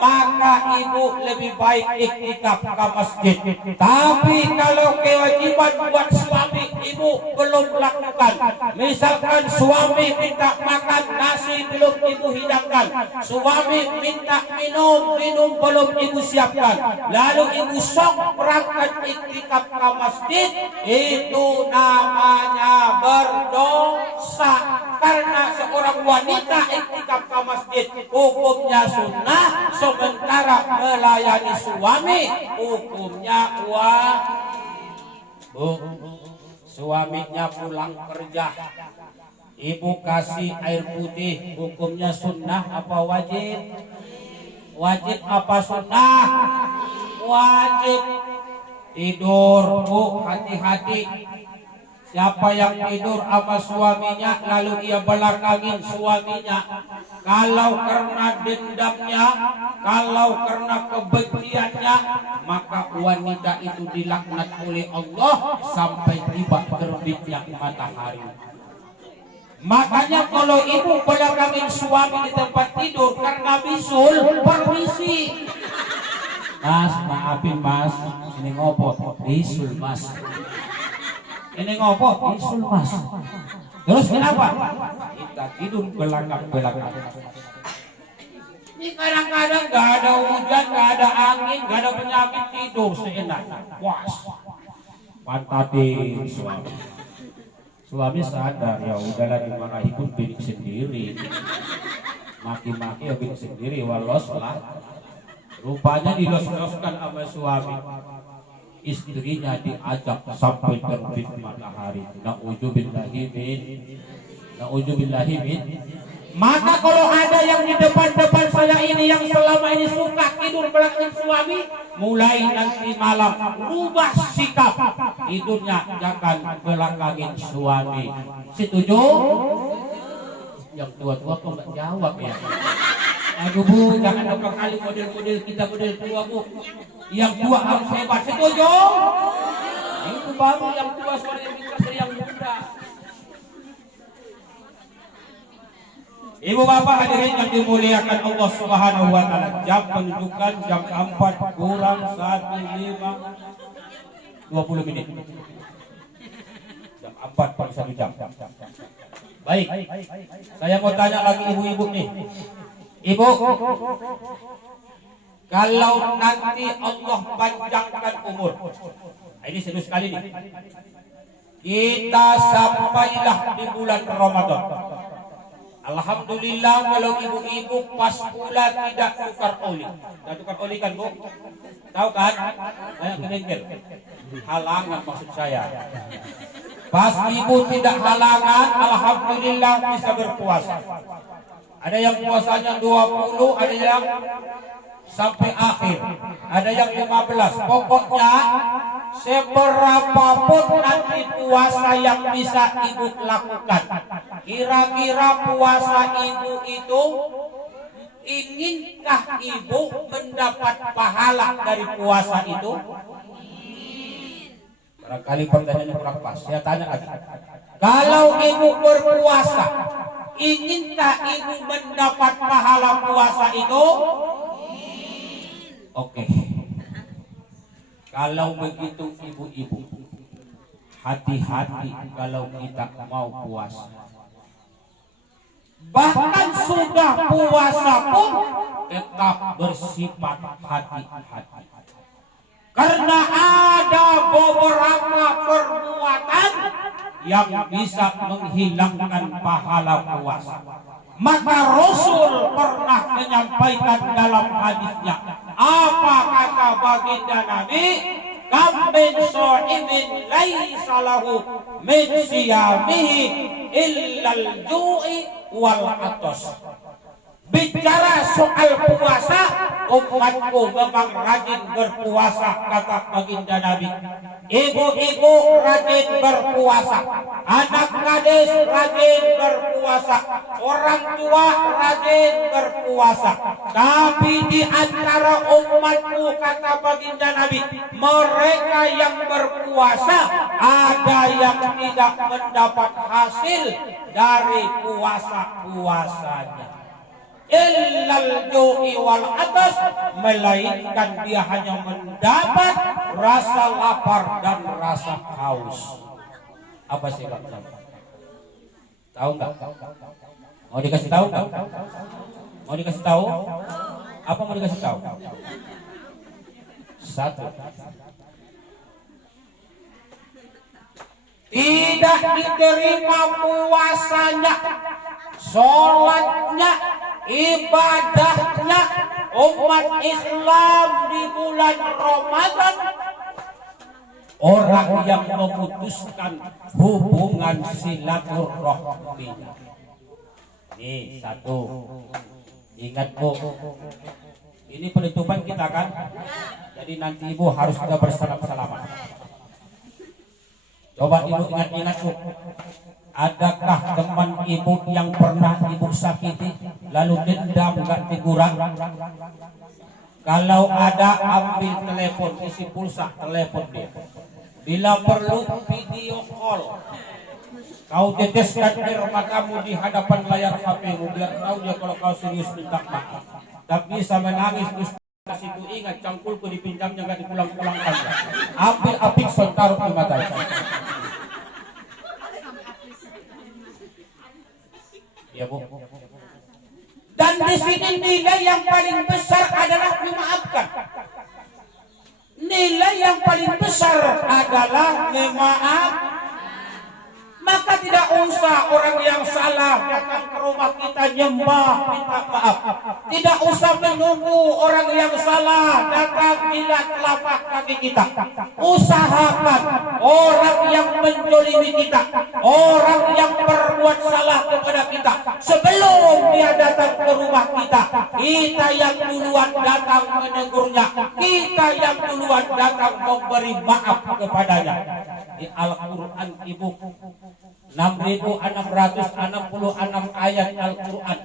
maka ibu lebih baik iktikaf ke masjid. Tapi kalau kewajiban buat suami ibu belum lakukan, misalkan suami minta makan nasi belum ibu hidangkan, suami minta minum belum ibu siapkan, lalu ibu sok berangkat iktikaf ke masjid, itu namanya berdosa. Karena seorang wanita iktikaf ke masjid hukumnya sunnah, sementara melayani suami hukumnya Bu, suaminya pulang kerja, ibu kasih air putih, hukumnya sunnah apa wajib? Wajib apa sunnah? Wajib. Tidur, Bu, hati-hati. Siapa yang tidur sama suaminya lalu ia belakangin suaminya, kalau karena dendamnya, kalau karena kebenciannya, maka wanita itu dilaknat oleh Allah sampai tiba terbitnya matahari. Makanya kalau ibu belakangin suami di tempat tidur karena bisul, permisi. Mas, maafin Mas, ini ngopo? Bisul Mas. Ini ngopo? Bisul Mas. Terus kenapa? Kita tidur belakang-belakang. Ini kadang-kadang gak ada hujan, gak ada angin, gak ada penyakit, tidur seenak. Puas. Pantatin suami. Suami sadar, ya udahlah dimarahi pun bidik sendiri. Maki-maki ya bidik sendiri, walos lah. Rupanya dilos-loskan sama suami. Istrinya diajak sampai terbit matahari. Na'udzubillahi min. Maka kalau ada yang di depan saya ini yang selama ini suka tidur belakang suami, mulai nanti malam rubah sikap, tidurnya jangan belakangin suami. Setuju? Yang tua-tua kok nggak jawab ya? Aduh Bu, jangan lupa kali model-model kita model tua Bu. Yang tua harus hebat, setuju? Itu baru yang tua suara yang keras dari yang muda. Ibu bapak hadirin yang dimuliakan Allah Subhanahu wa taala, jam menunjukkan jam 4 kurang 1:20 menit. Jam 41 jam. Baik, saya mau tanya lagi ibu-ibu nih. Ibu, kalau nanti Allah panjangkan umur, ini serius sekali nih, kita sampailah di bulan Ramadan. Alhamdulillah kalau ibu-ibu pas pula tidak tukar oli. Tidak tukar oli kan Bu? Tahu kan? Banyak keningkel. Halangan maksud saya. Pas ibu tidak halangan, alhamdulillah bisa berpuasa. Ada yang puasanya 20, ada yang sampai akhir, ada yang 15. Pokoknya seberapapun nanti puasa yang bisa ibu lakukan. Kira-kira puasa ibu itu, inginkah ibu mendapat pahala dari puasa itu? Barangkali pertanyaannya kurang pas. Saya tanya lagi. Kalau ibu berpuasa, inginkah ibu mendapat pahala puasa itu? Oke. Kalau begitu ibu-ibu, hati-hati kalau kita mau puasa. Bahkan sudah puasa pun tetap bersifat hati-hati. Karena ada beberapa perbuatan yang bisa menghilangkan pahala puasa. Maka Rasul pernah menyampaikan dalam hadisnya, apa kata baginda Nabi? Kam min sha'imin laisa lahu min siyamihi illal ju'i wal atas. Bicara soal puasa, umatku memang rajin berpuasa, kata baginda Nabi. Ibu-ibu rajin berpuasa, anak gadis rajin berpuasa, orang tua rajin berpuasa. Tapi di antara umatku, kata baginda Nabi, mereka yang berpuasa ada yang tidak mendapat hasil dari puasa-puasanya. Illal ju'i wal atas, melainkan dia hanya mendapat rasa lapar dan rasa haus. Apa sih Pak? Tahu nggak? Mau dikasih tahu nggak? Mau dikasih tahu? Apa mau dikasih tahu? Satu. Tidak diterima puasanya, sholatnya, ibadahnya umat Islam di bulan Ramadan orang yang memutuskan hubungan silaturahmi. Ini satu. Ingat Bu, ini penutupan kita kan, jadi nanti ibu harus kita bersalam-salaman. Coba ibu ingat-ingat Bu, adakah teman ibu yang pernah ibu sakiti lalu dendam gak dikurangi? Kalau ada, ambil telepon, isi pulsa, telepon dia. Bila perlu video call, kau teteskan air matamu di hadapan layar HP-mu biar tahu dia kalau kau serius minta maaf. Tapi bisa menangis terus itu, ingat cangkulku dipinjamnya gak dipulang-pulangkan. Ambil apikson taruh di mata. Ya Bu. Dan di sini nilai yang paling besar adalah memaafkan. Nilai yang paling besar adalah memaafkan. Maka tidak usah orang yang salah datang ke rumah kita nyembah minta maaf. Tidak usah menunggu orang yang salah datang jilat telapak kaki kita. Usahakan orang yang menzalimi kita, orang yang berbuat salah kepada kita, sebelum dia datang ke rumah kita, kita yang duluan datang menegurnya, kita yang duluan datang memberi maaf kepadanya. Di Al-Quran ibu 6.666 ayat Al-Quran.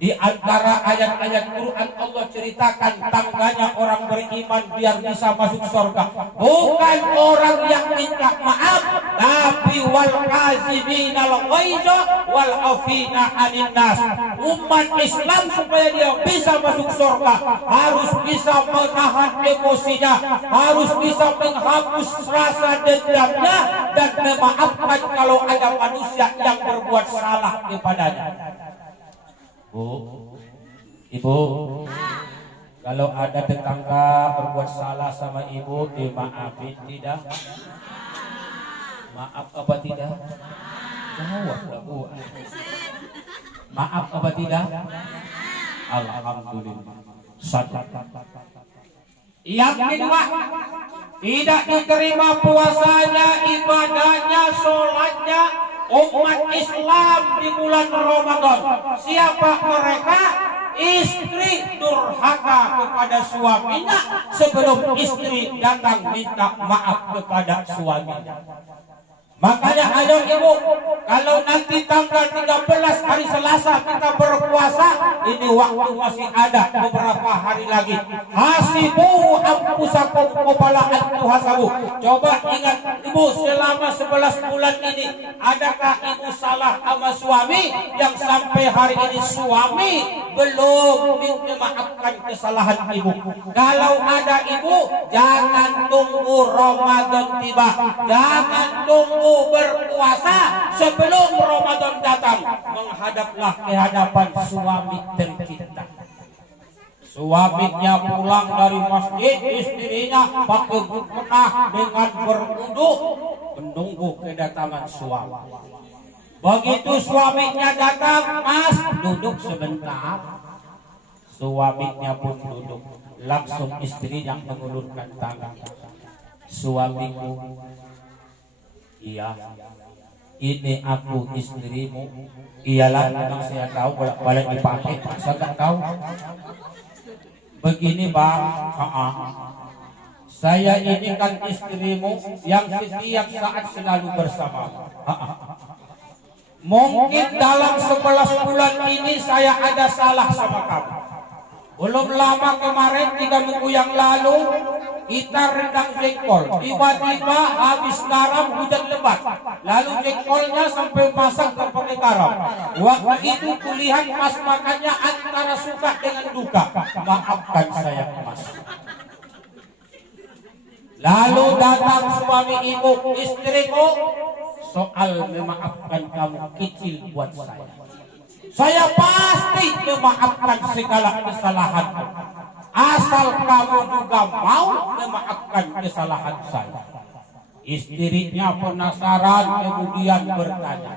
Di antara ayat-ayat Quran Allah ceritakan tangganya orang beriman biar bisa masuk surga. Bukan orang yang minta maaf, tapi wal kaziminal ghaiza wal afina 'anil nas. Umat Islam supaya dia bisa masuk surga harus bisa menahan emosinya, harus bisa menghapus rasa dendamnya dan memaafkan kalau ada manusia yang berbuat salah kepadanya. Bu, Ibu, kalau ada tetangga berbuat salah sama ibu, dimaafin tidak? Maaf apa tidak? Jawablah Bu. Maaf apa tidak? Alhamdulillah. Sadar. Yakinlah tidak diterima puasanya, ibadahnya, sholatnya umat Islam di bulan Ramadan. Siapa mereka? Istri durhaka kepada suaminya sebelum istri datang minta maaf kepada suaminya. Makanya ayo ibu, kalau nanti tanggal 13 hari Selasa kita berpuasa, ini waktu masih ada beberapa hari lagi. Hasibu anfusakum qabla an tuhasabu. Coba ingat ibu, selama 11 bulan ini adakah ibu salah sama suami yang sampai hari ini suami belum memaafkan kesalahan ibu? Kalau ada ibu, jangan tunggu Ramadan tiba, jangan tunggu berpuasa sebelum Ramadan datang. Menghadaplah ke hadapan suami tercinta. Suaminya pulang dari masjid, istrinya pakai mukena dengan berwudu menunggu kedatangan suami. Begitu suaminya datang, Mas, duduk sebentar. Suaminya pun duduk. Langsung istrinya mengulurkan tangan. Suamiku, iya, ini aku istrimu. Iyalah, memang saya tahu bolak-balik dipakai, saya nggak tahu. Begini Bang, saya ini kan istrimu yang setiap saat selalu bersama. Mungkin dalam 11 bulan ini saya ada salah sama kamu. Belum lama kemarin 3 minggu yang lalu kita rendang jengkol, tiba-tiba habis garam, hujan lebat, lalu jengkolnya sampai masak pakai garam. Waktu itu kulihat Mas makannya antara suka dengan duka. Maafkan saya Mas. Lalu datang suami ibu, istriku, soal memaafkan kamu kecil buat saya. Saya pasti memaafkan segala kesalahanmu, asal kamu juga mau memaafkan kesalahan saya. Istrinya penasaran kemudian bertanya,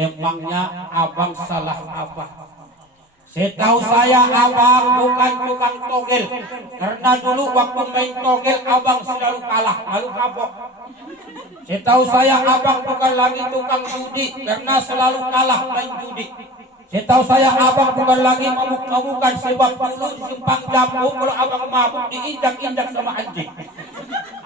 emangnya abang salah apa? Setahu saya abang bukan tukang togel, karena dulu waktu main togel abang selalu kalah, lalu kapok. Setahu saya abang bukan lagi tukang judi, karena selalu kalah main judi. Setahu saya abang bukan lagi mabuk-mabukan, sebab dulu di simpang jambu kalau abang mabuk diinjak-injak sama anjing.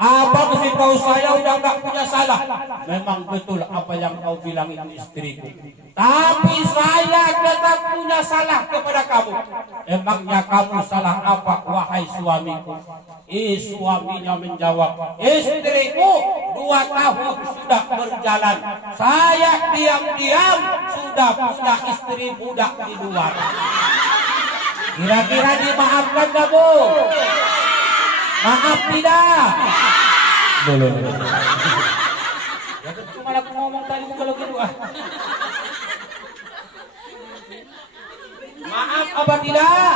Abang setahu saya udah gak punya salah. Memang betul apa yang kau bilang itu istriku. Tapi saya tetap punya salah kepada kamu. Emangnya kamu salah apa wahai suamiku? Suaminya menjawab, istriku 2 tahun sudah berjalan. Saya diam-diam sudah punya istri budak di luar. Kira-kira dimaafkan gak Bu? Maaf tidak? Loh. Ya cuma aku ngomong tadi kalau gitu Maaf apa tidak?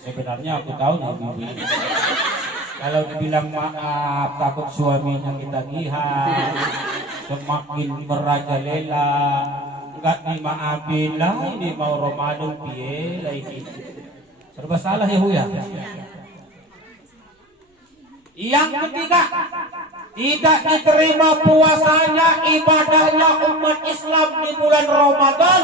Sebenarnya aku tahu nih kalau dibilang maaf takut suaminya ketagihan, semakin merajalela, enggak dimaafin lah. Ini mau Ramadan piye lah ini. Serba salah ya Bu ya. Yang ketiga, tidak diterima puasanya, ibadahnya umat Islam di bulan Ramadan.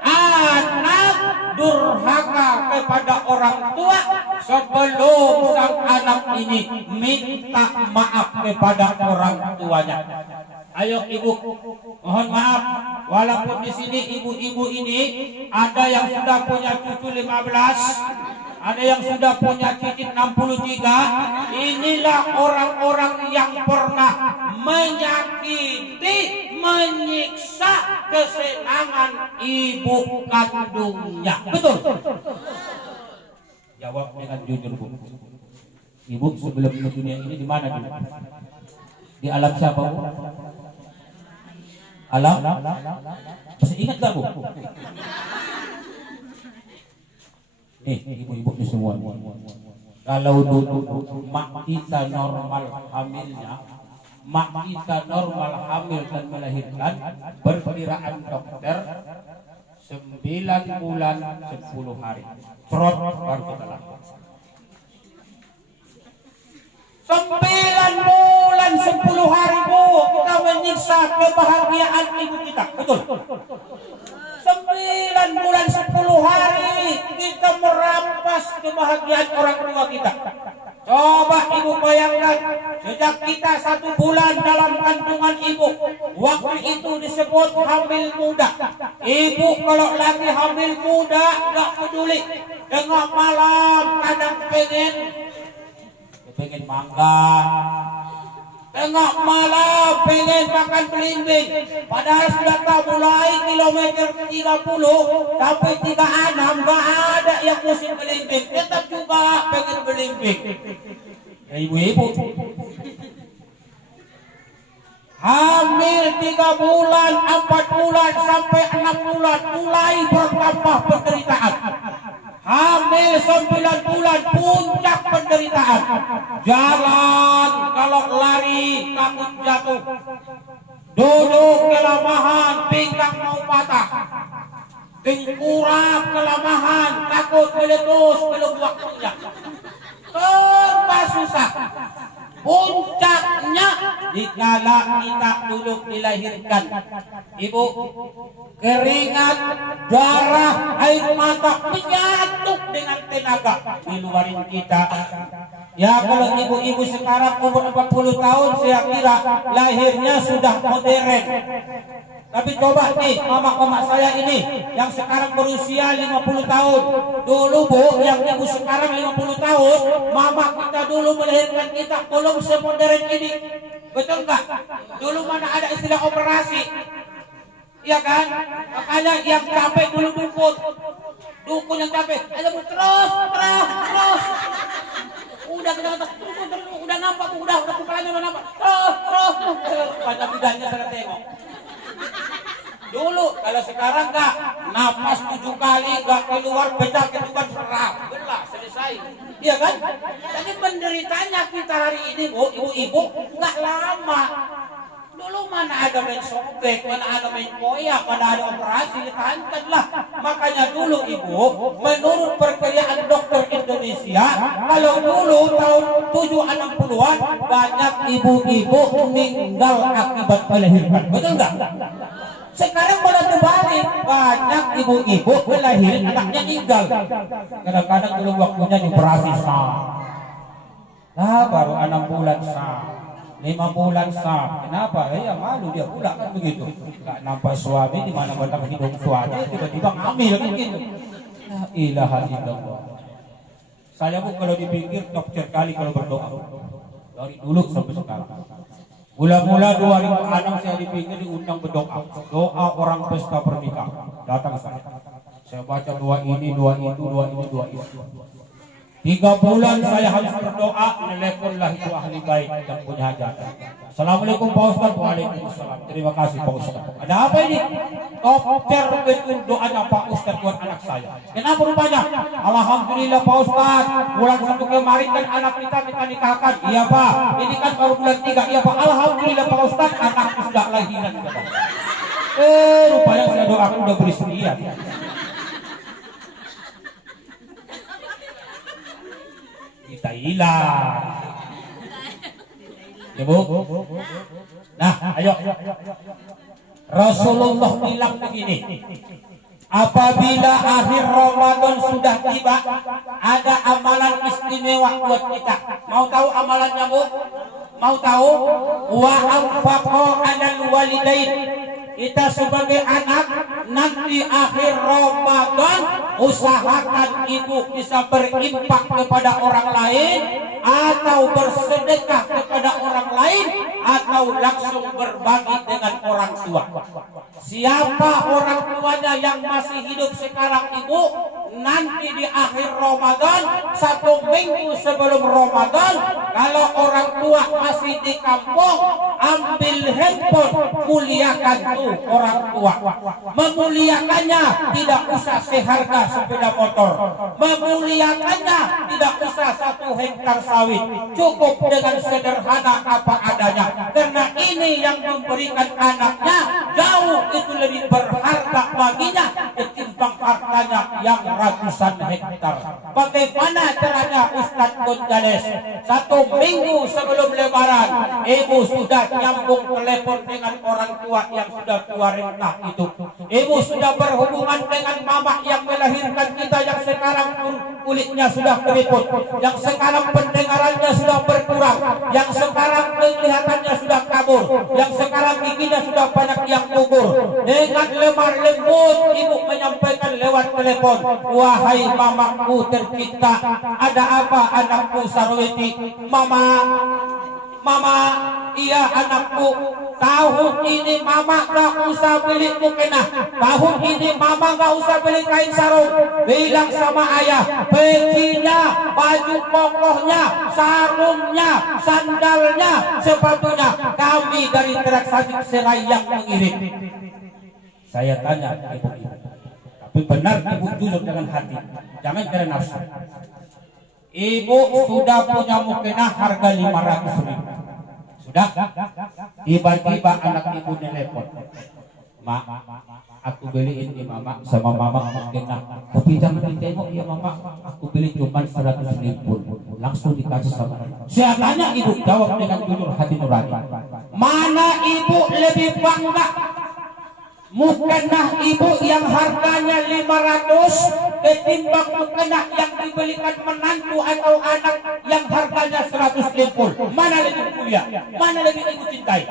Anak durhaka kepada orang tua sebelum sang anak ini minta maaf kepada orang tuanya. Ayo ibu, mohon maaf, walaupun di sini ibu-ibu ini ada yang sudah punya cucu 15, ada yang sudah punya cicit 63. Inilah orang-orang yang pernah menyakiti menyiksa kesenangan ibu kandungnya. Betul? Jawab dengan jujur, Bu. Ibu sebelum ke dunia ini di mana dulu? Di alam siapa, Bu? Alam? Masih ingat gak, Bu? Nih, ibu-ibu ini semua. Kalau dulu mak kita normal hamilnya, mak kita normal hamil dan melahirkan, perkiraan dokter 9 bulan 10 hari. Trot baru kita lahir. 9 bulan 10 hari, Bu, kita menyiksa kebahagiaan ibu kita. Betul? 9 bulan 10 hari kita merampas kebahagiaan orang tua kita. Coba ibu bayangkan, sejak kita 1 bulan dalam kandungan ibu, waktu itu disebut hamil muda. Ibu kalau lagi hamil muda gak peduli, tengah malam kadang pengen mangga, tengah malam pengen makan belimbing, padahal sudah tak mulai kilometer 30 sampai 36 gak ada yang musim belimbing, tetap juga pengen belimbing. Ya, ibu-ibu hamil 3 bulan, 4 bulan sampai 6 bulan mulai bertambah penderitaan. Hamil 9 bulan puncak penderitaan. Jalan kalau lari takut jatuh, duduk kelamahan pinggang mau patah, tengkurap kelamahan takut meletus belum waktunya, serba susah. Puncaknya dikala kita dulu dilahirkan, ibu, keringat, darah, air mata menyatu dengan tenaga diluarin kita. Ya, kalau ibu-ibu sekarang umur 40 tahun saya kira lahirnya sudah modern. Tapi coba nih mama-mama saya ini yang sekarang berusia 50 tahun. Dulu, Bu, yang ibu sekarang 50 tahun, mama kita dulu melahirkan kita belum semodern ini. Betul nggak? Dulu mana ada istilah operasi. Iya kan? Makanya yang capek dulu dukun yang capek. Ayo, Bu, terus. Udah kita udah nampak, Bu, udah kepalanya udah nampak. Terus. Banyak bidangnya saya tengok. Dulu, kalau sekarang enggak, napas 7 kali enggak keluar, pecah ketukan serap, belah, selesai. Iya kan? Jadi penderitanya kita hari ini, Bu, ibu-ibu enggak lama. Dulu mana ada main sobek, mana ada main koyak, mana ada operasi, ditahankan lah. Makanya dulu, Ibu, menurut perkiraan dokter Indonesia, kalau dulu tahun 760-an banyak ibu-ibu meninggal akibat melahirkan. Betul enggak? Sekarang malah terbalik, banyak ibu-ibu melahirin anaknya meninggal. Kadang-kadang belum waktunya dioperasi sah. Nah, baru 6 bulan sah, 5 bulan sah. Kenapa? Ya malu dia pula kan begitu. Gak nampak suami di mana batang hidung suami, tiba-tiba ngambil begitu. La ilaha illallah. Saya, Bu, kalau di pinggir top kali kalau berdoa dari dulu sampai sekarang. Mula-mula 2006 saya di pinggir diundang berdoa. Doa orang pesta pernikahan. Datang saya baca doa ini, doa itu, doa ini, doa itu. 3 bulan saya harus berdoa, teleponlah itu ahli baik yang punya hajatan. Assalamualaikum Pak Ustaz. Waalaikumsalam. Terima kasih Pak Ustaz. Ada apa ini? Dokter betul doanya Pak Ustaz buat anak saya. Kenapa rupanya? Alhamdulillah Pak Ustaz, bulan 1 kemarin kan anak kita nikahkan. Iya Pak, ini kan baru bulan 3. Iya Pak, alhamdulillah Pak Ustaz, anakku sudah lahiran. Rupanya saya doakan udah beristirian. Kita hilang. Ibu. Nah, ayo. Rasulullah bilang begini, apabila akhir Ramadan sudah tiba, ada amalan istimewa buat kita. Mau tahu amalannya, Bu? Mau tahu? Wa anfaqo 'alal walidain. Kita sebagai anak nanti akhir Ramadan usahakan ibu bisa berimpak kepada orang lain, atau bersedekah kepada orang lain, atau langsung berbagi dengan orang tua. Siapa orang tuanya yang masih hidup sekarang ibu, nanti di akhir Ramadan, 1 minggu sebelum Ramadan, kalau orang tua masih di kampung, ambil handphone, muliakan tuh orang tua. Memuliakannya tidak usah seharga sepeda motor, memuliakannya tidak usah 1 hektar sawit, cukup dengan sederhana apa adanya, karena ini yang memberikan anaknya jauh itu lebih berharga baginya ketimbang hartanya yang ratusan hektar. Bagaimana caranya Ustaz Gonzales? 1 minggu sebelum Lebaran, ibu sudah nyambung telepon dengan orang tua yang sudah tua renta itu. Ibu sudah berhubungan dengan mama yang melahirkan kita, yang sekarang kulitnya sudah keriput, yang sekarang pendengarannya sudah berkurang, yang sekarang penglihatannya sudah kabur, yang sekarang giginya sudah banyak yang gugur. Dengan lemah lembut ibu menyampaikan lewat telepon, wahai mamaku tercinta, ada apa anakku Sarwiti? Mama, iya anakku, tahun ini mama gak usah beli mukena, tahun ini mama gak usah beli kain sarung. Bilang sama ayah, bajunya, baju kokohnya, sarungnya, sandalnya, sepatunya kami dari Terak Sajik Serai yang mengirim. Saya tanya ibu-ibu, tapi benar ibu jujur dengan hati, jangan karena nafsu. Ibu sudah punya mukena harga 500.000. Sudah? Tiba-tiba anak ibu telepon, "Ma, aku beliin di mama sama mama mukena. Tapi jangan ditengok ya mama, aku beli cuma 100.000." Langsung dikasih sama. Saya tanya ibu, jawab dengan jujur hati nurani. Mana ibu lebih bangga? Mukena ibu yang harganya 500 ketimbang mukena yang dibelikan menantu atau anak yang harganya 150. Mana lebih mulia? Mana lebih ibu cintai?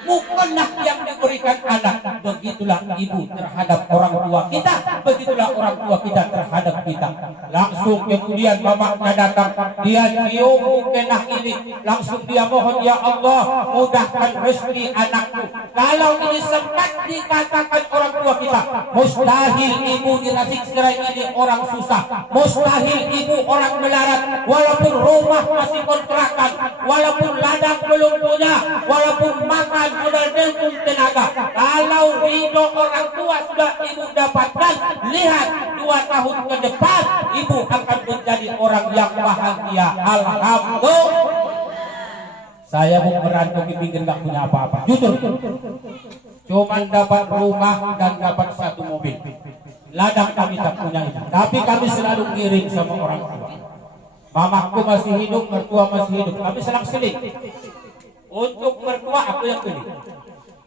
Mukena yang diberikan anak. Begitulah ibu terhadap orang tua kita, begitulah orang tua kita terhadap kita. Langsung kemudian mamanya datang, dia cium mukena ini, langsung dia mohon, ya Allah mudahkan rezeki anakku. Kalau ini sempat dikatakan orang tua kita, mustahil ibu di Tasik Serai ini orang susah, mustahil ibu orang melarat, walaupun rumah masih kontrakan, walaupun ladang belum punya, walaupun makan modal dengung tenaga. Kalau ridho orang tua sudah ibu dapatkan, lihat 2 tahun ke depan ibu akan menjadi orang yang bahagia. Alhamdulillah. Saya mau merantau ke pinggir gak punya apa-apa, jujur. Cuman dapat rumah dan dapat 1 mobil. Ladang kami tak punya itu, tapi kami selalu ngiring sama orang tua. Mamaku masih hidup, mertua masih hidup, kami selang-seling. Untuk mertua aku yang beli,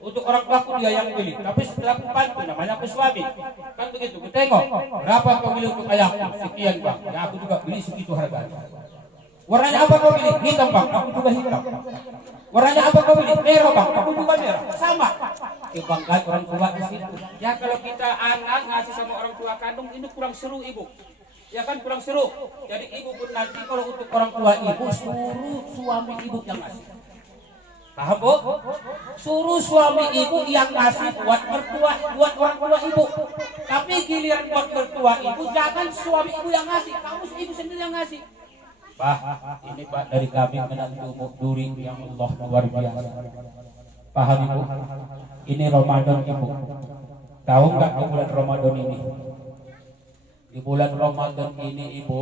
untuk orang tuaku dia yang beli. Tapi setelah pembantu namanya aku suami, kan begitu. Ku tengok berapa kau beli untuk ayahku, sekian bang. Ya aku juga beli segitu harganya. Warnanya apa kau beli? Hitam bang, aku juga hitam. Warnanya apa kau beli? Merah bang, aku juga merah. Sama. Kebanggaan orang tua di situ. Ya kalau kita anak ngasih sama orang tua kandung ini kurang seru ibu. Ya kan kurang seru. Jadi ibu pun nanti kalau untuk orang tua ibu suruh suami ibu yang ngasih. Paham bu? Suruh suami ibu yang ngasih buat mertua, buat orang tua ibu. Tapi giliran buat mertua ibu jangan suami ibu yang ngasih, kamu ibu sendiri yang ngasih. Pak, ini Pak dari kami menantu duri yang Allah luar biasa. Paham ibu? Ini Ramadan ibu. Tahu nggak di bulan Ramadan ini? Di bulan Ramadan ini ibu,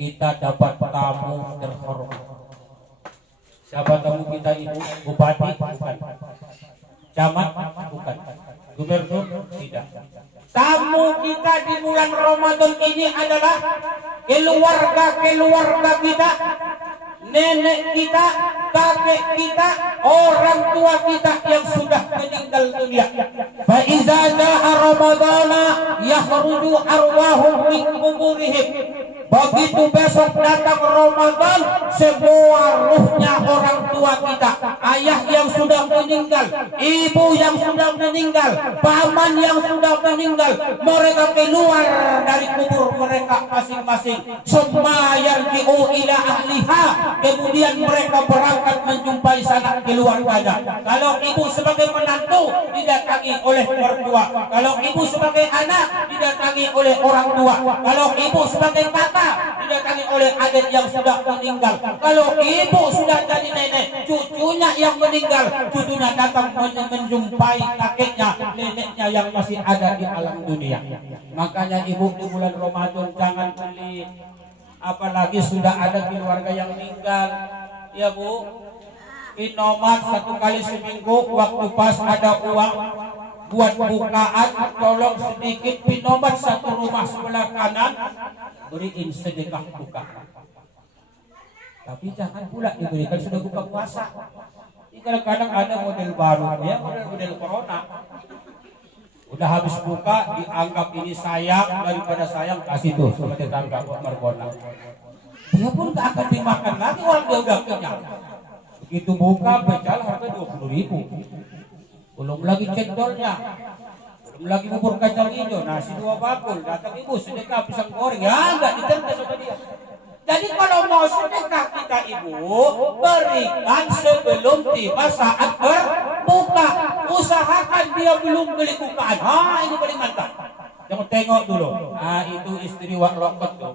kita dapat tamu terhormat. Siapa tamu kita ibu? Bupati? Bukan. Camat? Bukan. Gubernur? Tidak. Tamu kita di bulan Ramadan ini adalah keluarga kita, nenek kita, kakek kita, orang tua kita yang sudah meninggal dunia. Fa iza jaa Ramadana yakhruju arwahum min quburihim. Begitu besok datang Ramadan, semua ruhnya orang tua kita, ayah yang sudah meninggal, ibu yang sudah meninggal, paman yang sudah meninggal, mereka keluar dari kubur mereka masing-masing. Semua yarji'u ila ahliha, kemudian mereka berangkat menjumpai sanak keluarganya. Kalau ibu sebagai menantu didatangi oleh mertua, kalau ibu sebagai anak didatangi oleh orang tua, kalau ibu sebagai kakak didatangi oleh adik yang sudah meninggal, kalau ibu sudah jadi nenek, cucunya yang meninggal, cucunya datang menjumpai kakeknya, neneknya yang masih ada di alam dunia. Makanya ibu di bulan Ramadan jangan pelit, apalagi sudah ada keluarga yang meninggal, ya Bu. Inomat 1 kali seminggu waktu pas ada uang buat bukaan, tolong sedikit pinomat 1 rumah sebelah kanan, beriin sedekah buka. Tapi jangan pula diberikan sudah buka puasa. Ini kadang-kadang ada model baru, ya model corona. Udah habis buka dianggap ini sayang, daripada sayang kasih tuh sama tetangga buat margona. Dia pun gak akan dimakan lagi orang dia udah kenyang. Begitu buka becal harga 20.000. Belum lagi cendolnya, belum lagi bubur kacang hijau, nasi 2 bakul. Datang ibu sedekah pisang goreng, ya enggak diterima sama dia. Jadi kalau mau sedekah kita ibu, berikan sebelum tiba saat berbuka. Usahakan dia belum beli bukaan. Ini paling mantap. Jangan tengok dulu. Itu istri wak lokot tuh.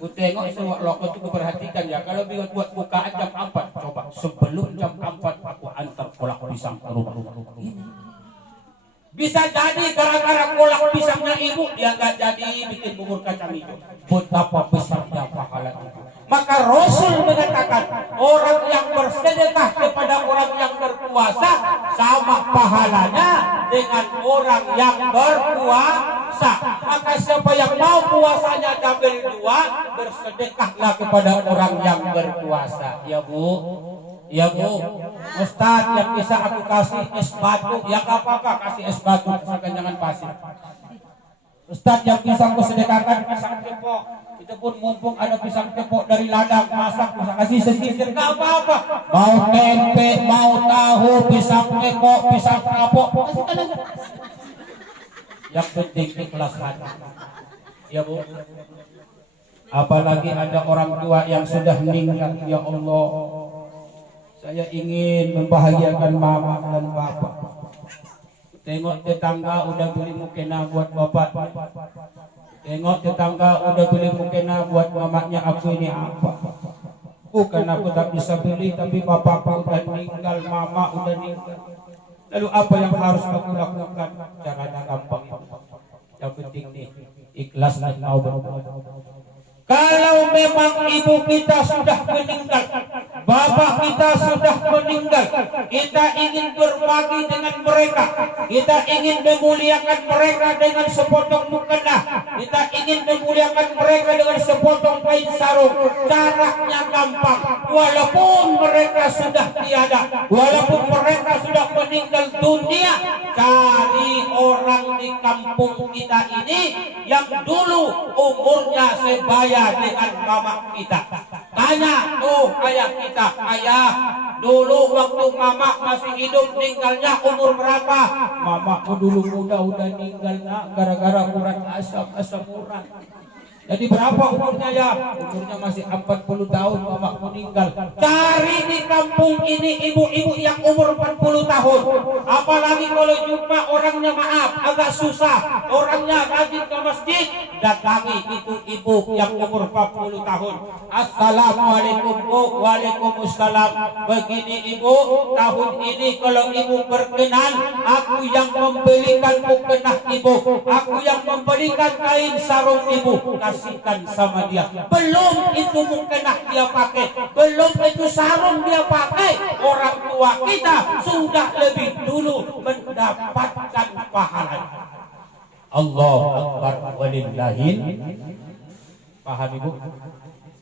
Ku tengok istri wak lokot tuh, ku perhatikan ya. Kalau buat bukaan jam 4, coba sebelum jam 4 aku antar kolak pisang ke rumah. Bisa jadi gara-gara kolak pisangnya ibu dia nggak jadi bikin bubur kacang hijau. Betapa besarnya pahala itu. Maka Rasul mengatakan orang yang bersedekah kepada orang yang berpuasa sama pahalanya dengan orang yang berpuasa. Maka siapa yang mau puasanya double 2, bersedekahlah kepada orang yang berpuasa. Ya Bu. Ya Bu, Ustaz yang bisa aku kasih es batu, ya gak apa-apa kasih es batu, misalkan jangan pasir. Ustaz yang bisa aku sedekahkan pisang cepok, itu pun mumpung ada pisang cepok dari ladang masak, bisa kasih sisir, gak apa-apa. Mau tempe, mau tahu, pisang cepok, pisang kapok, kasihkan aja. Yang penting ikhlas hati. Ya Bu. Apalagi ada orang tua yang sudah meninggal, ya Allah. Saya ingin membahagiakan mama dan bapak. Tengok tetangga udah beli mukena buat bapak. Tengok tetangga udah beli mukena buat mamanya, aku ini apa? Bukan aku tak bisa beli, tapi bapakku udah meninggal, mama udah meninggal. Lalu apa yang harus aku lakukan? Caranya gampang. Yang penting nih, ikhlas dan mau berbuat. Kalau memang ibu kita sudah meninggal, bapak kita sudah meninggal, kita ingin berbagi dengan mereka, kita ingin memuliakan mereka dengan sepotong mukena, kita ingin memuliakan mereka dengan sepotong kain sarung. Caranya gampang, walaupun mereka sudah tiada, walaupun mereka sudah meninggal dunia, cari orang di kampung kita ini yang dulu umurnya sebaya dengan mama kita. Tanya tuh ayah kita, ayah dulu waktu mama masih hidup meninggalnya umur berapa? Mamaku dulu muda udah meninggal nak, gara-gara urat asam urat. Jadi berapa umurnya ya? Umurnya masih 40 tahun mama meninggal. Cari di kampung ini ibu-ibu yang umur 40 tahun. Apalagi kalau jumpa orangnya maaf agak susah, orangnya rajin ke masjid, datangi itu ibu yang umur 40 tahun. Assalamualaikum Bu. Waalaikumsalam. Begini ibu, tahun ini kalau ibu berkenan, aku yang membelikan mukena ibu, aku yang membelikan kain sarung ibu, kasihkan sama dia. Belum itu mukena dia pakai, belum itu sarung dia pakai, orang tua kita sudah lebih dulu mendapatkan pahala. Allahu Akbar walillahil. Paham ibu?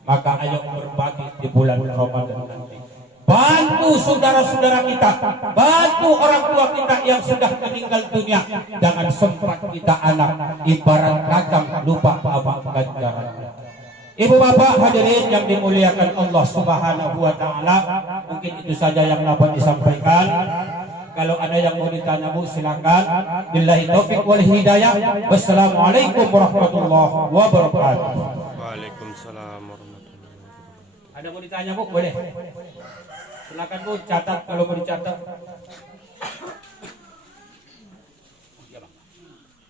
Maka ayo berbagi di bulan Ramadan nanti. Bantu saudara-saudara kita, bantu orang tua kita yang sudah meninggal dunia. Jangan sempat kita anak ibarat kacang lupa abang ganjarannya. Ibu bapak hadirin yang dimuliakan Allah Subhanahu wa taala, mungkin itu saja yang dapat disampaikan. Kalau ada yang mau ditanya Bu silakan. Billahi taufik wal hidayah. Wassalamualaikum warahmatullahi wabarakatuh. Waalaikumsalam warahmatullahi wabarakatuh. Ada mau ditanya Bu? Boleh. Silakan Bu, catat kalau mau dicatat.